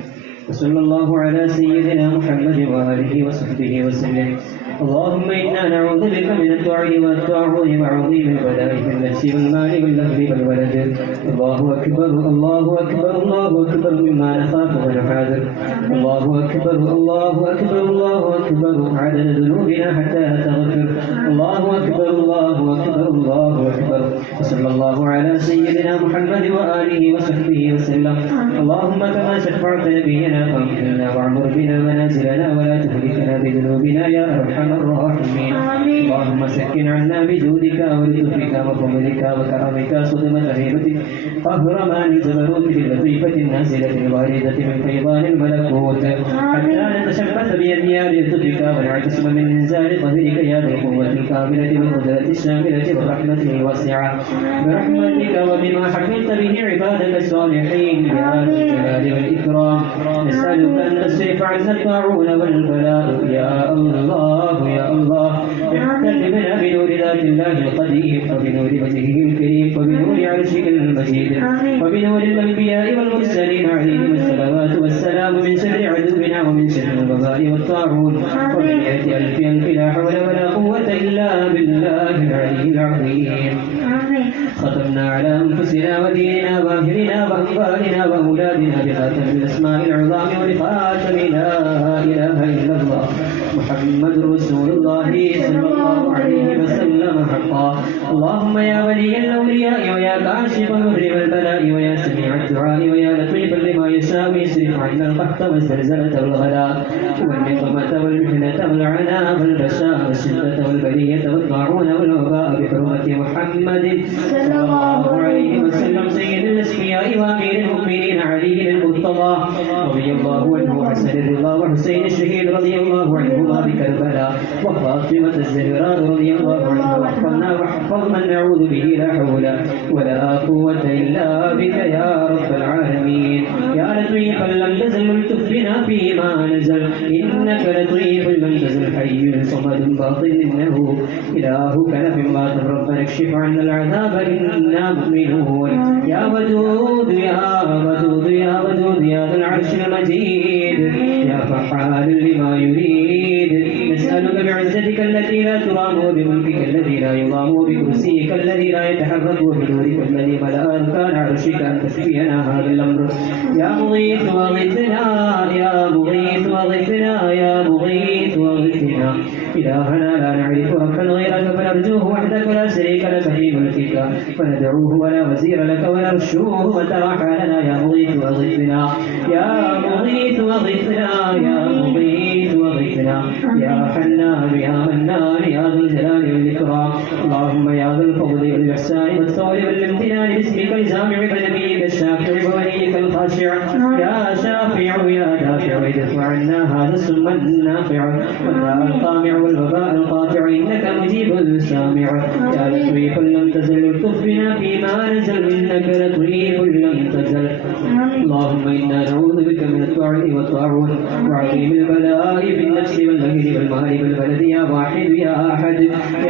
وصلى الله على سيدنا محمد وآله وصحبه وسلم اللهم إنا نعوذ بك من الدعاء والتعوذ وعظيم البلاء في النفس والمال واللهو والولد الله أكبر الله أكبر الله أكبر مما نخاف ونحاذر الله أكبر الله أكبر الله أكبر عدد ذنوبنا حتى تغفر الله أكبر الله أكبر الله أكبر وصلى الله على سيدنا محمد وآله وصحبه وسلم اللهم كما شفعت نبينا فاغفرنا واعمر بنا منازلنا ولا تهلكنا بذنوبنا يا أرحم الراحمين اللهم سكن عنا بجودك ولطفك وفضلك وكرمك صدمة هيبتك قهر ما الجبروت باللطيفة النازلة الواردة من فيضان الملكوت حتى نتشبث بأنياب لطفك ونعتصم من إنزال قهرك يا ذا القوة الكاملة والقدرة الشاملة والرحمة الواسعة برحمتك وبما حفظت به عبادك الصالحين يا ذا الجلال والإكرام نسألك أن تصرف عنا الطاعون والبلاء يا الله يا الله احتجبنا بنور ذات الله القدير وبنور وجهه الكريم وبنور عرشه المجيد وبنور الأنبياء والمرسلين عليهم الصلوات والسلام من شر عدونا ومن شر الوباء والطاعون ومن يأتي ألف لا حول ولا قوة إلا بالله العلي العظيم ختمنا على أنفسنا وديننا وأهلنا وأنبارنا وأولادنا بخاتم الأسماء العظام ولخاتم لا إله إلا الله محمد رسول الله صلى الله عليه وسلم حقا اللهم يا ولي الأولياء ويا كاشف الضر والبلاء ويا سميع الدعاء ويا لطيفا لما يشاء اصرف عنا القحط والزلزلة والغلاء والنقمة والمحنة والعناء والبشاء والشدة والبلية والطاعون والوباء بحرمة محمد صلى الله عليه وسلم سيد الأسمياء وأمير المؤمنين علي المرتضى رضي الله عنه وحسن الرضا وحسين الشهيد رضي الله عنهما بكربلاء وفاطمة الزهراء رضي الله عنها واحفظنا واحفظ من نعوذ به لا حول ولا قوة إلا بك يا رب العالمين يا لطيفا لم تزل التف بنا فيما نزل إنك لطيف لم تزل حي صمد باطن إنه إله كنف باطن ربنا اكشف عنا العذاب إنا مؤمنون يا ودود يا ودود يا ودود يا ذا العرش المجيد يا فعال لما يريد نسألك بعزتك التي لا ترام وبملكك الذي لا يضام وبكرسيك الذي لا يتحرك وبنورك الذي ملأ أركان عرشك أن تشفينا هذا الأمر يا مغيث واغثنا يا مغيث واغثنا يا مغيث واغثنا إلهنا لا نعرف حقا غيرك فنرجوه وحدك لا شريك لك في ملكك فندعوه ولا وزير لك ونرشوه متى حالنا يا مغيث واغثنا يا مغيث واغثنا يا مغيث واغثنا يا حنان يا منان يا ذو الجلال السم النافع والداء القامع والوباء القاطع إنك مجيب السامع يا لطيف لم تزل الطف بنا فيما نزل إنك لطيف لم تزل اللهم إنا نعوذ بك من الطعن والطاعون وعظيم البلاء في النفس والمهد والمال والبلد يا واحد يا أحد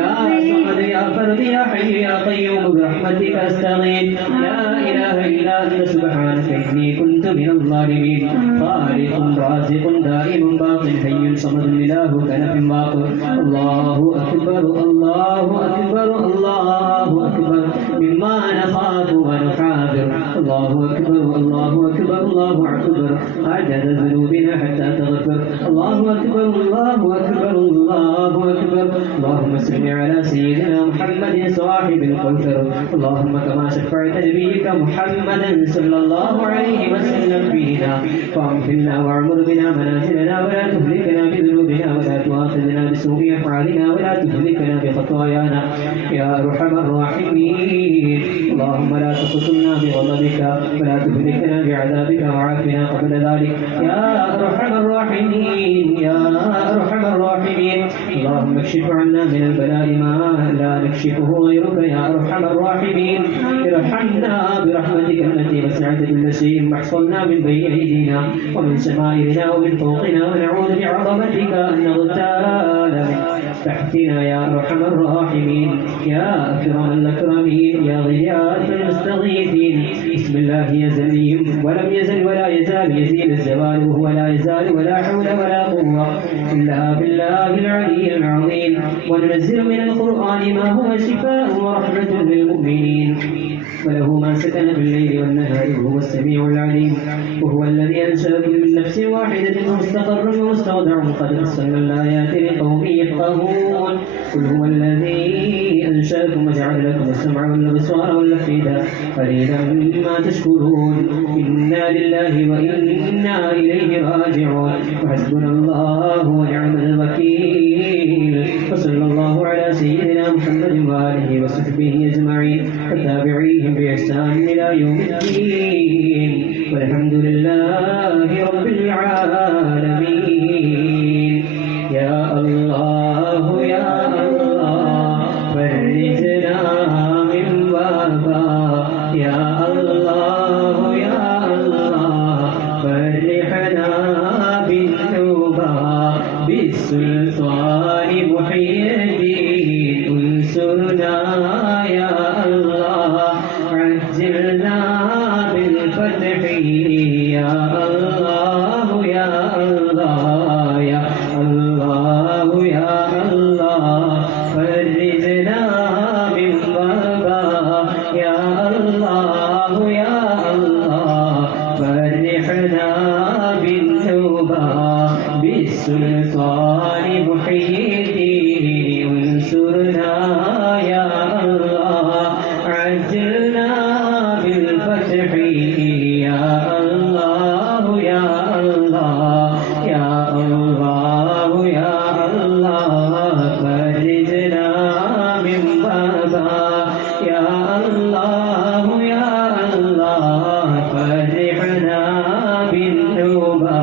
يا صمد يا فرد يا حي يا قيوم برحمتك أستغيث لا إله إلا أنت سبحانك إني كنت من الظالمين خالق رازق دائم باق حي صمد إله كنف باق الله أكبر الله أكبر الله أكبر مما نخاف ونحاذر الله أكبر الله أكبر الله أكبر عدد ذنوبنا حتى تغفر الله أكبر الله أكبر الله أكبر اللهم صل على سيدنا محمد صاحب الكوثر اللهم كما شفعت نبيك محمدا صلى الله عليه وسلم فينا فاغفرنا واعمر بنا منازلنا ولا تهلكنا بذنوبنا ولا تؤاخذنا بسوء أفعالنا ولا تهلكنا بخطايانا يا أرحم الراحمين اللهم لا تقتلنا بغضبك ولا تهلكنا بعذابك وعافنا قبل ذلك يا أرحم الراحمين يا أرحم الراحمين اللهم اكشف عنا من البلاء ما لا نكشفه غيرك يا أرحم الراحمين ارحمنا برحمتك التي وسعت كل شيء واحفظنا من بين أيدينا ومن شمائلنا ومن فوقنا ونعوذ بعظمتك أن نغتال من تحتنا يا أرحم الراحمين يا أكرم الأكرمين يا غياث المستغيثين بسم الله يزليم ولم يزل ولا يزال يزيد الزوال وهو لا يزال ولا حول ولا قوة إلا بالله العلي العظيم وننزل من القرآن ما هو شفاء ورحمة للمؤمنين وله ما سكن في الليل والنهار وهو السميع العليم وهو الذي أنشأكم من نفس واحدة مستقر ومستودع قد فصلنا الآيات لقوم يفقهون قل هو الذي أنشأكم وجعل لكم السمع والأبصار والأفئدة قليلا ما تشكرون إنا لله وإنا إليه راجعون وحسبنا الله ونعم الوكيل وصلى الله على سيدنا محمد وآله وصحبه أجمعين وتابعيهم بإحسان إلى يوم الدين والحمد لله رب العالمين يا الله يا الله فرجنا من وباء يا الله يا الله فرحنا بالتوبة بالسلطان محيي الدين انصرنا يا الله عجلنا بالفتح يا الله يا الله يا الله يا الله فرجنا من وباء يا الله يا الله فرحنا بالتوبة بالسلطان محيي الدين انصرنا يا الله عجلنا بالفتح يا الله يا الله يا الله يا الله فرجنا من بابا يا الله يا الله فرحنا بالتوبة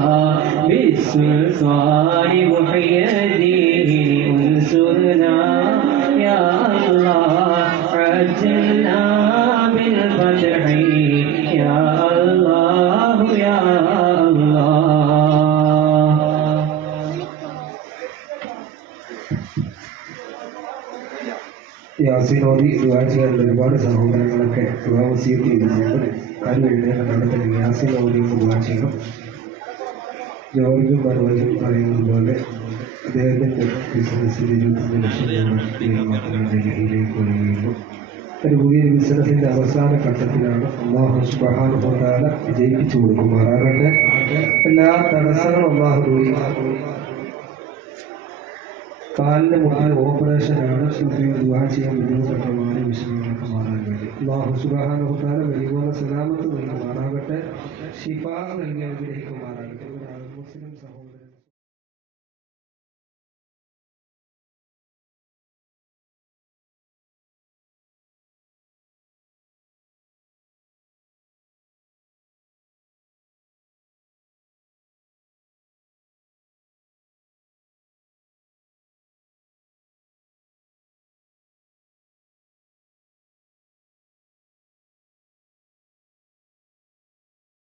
بالسلطان محيي الدين انصرنا يا الله عجلنا بالفتح يا الله يا الله യാസീനോദി ദുആ ചെയ്യാൻ ഒരുപാട് സഹോദരങ്ങളൊക്കെ ദുആ വസിയത്ത് ചെയ്തിട്ടുണ്ട്. കാര്യം എഴുന്നേറ്റ് നടത്തുന്ന യാസീനോദി ദുആ ചെയ്യണം. ജോർജും പർവ്വതും പറയുന്നത് പോലെ അദ്ദേഹത്തിൻ്റെ ബിസിനസ്സിൽ 25 ലക്ഷം രൂപയിലേക്ക് ഒഴുകിയിരുന്നു. ഒരു പുതിയൊരു ബിസിനസിൻ്റെ അവസാന ഘട്ടത്തിലാണ്. അല്ലാഹു സുബ്ഹാനഹു വ തആല വിജയിപ്പിച്ചു കൊടുക്കുമാറാകട്ടെ. എല്ലാ തടസ്സങ്ങളും അല്ലാഹു ദൂരീകരിക്കും. കാലിൻ്റെ മുട്ടിൽ ഓപ്പറേഷനാണ്. ദുആ ചെയ്യാൻ ബുദ്ധിമുട്ടുള്ള വിഷയങ്ങളൊക്കെ മാറാൻ വേണ്ടി അല്ലാഹു സുബ്ഹാനഹു വ തആല വലിയ സലാമത്ത് നൽകുമാറാകട്ടെ. ശിഫാ നൽകി അനുഗ്രഹിക്കുമാറാകട്ടെ. മുസ്ലിം സഹോദരൻ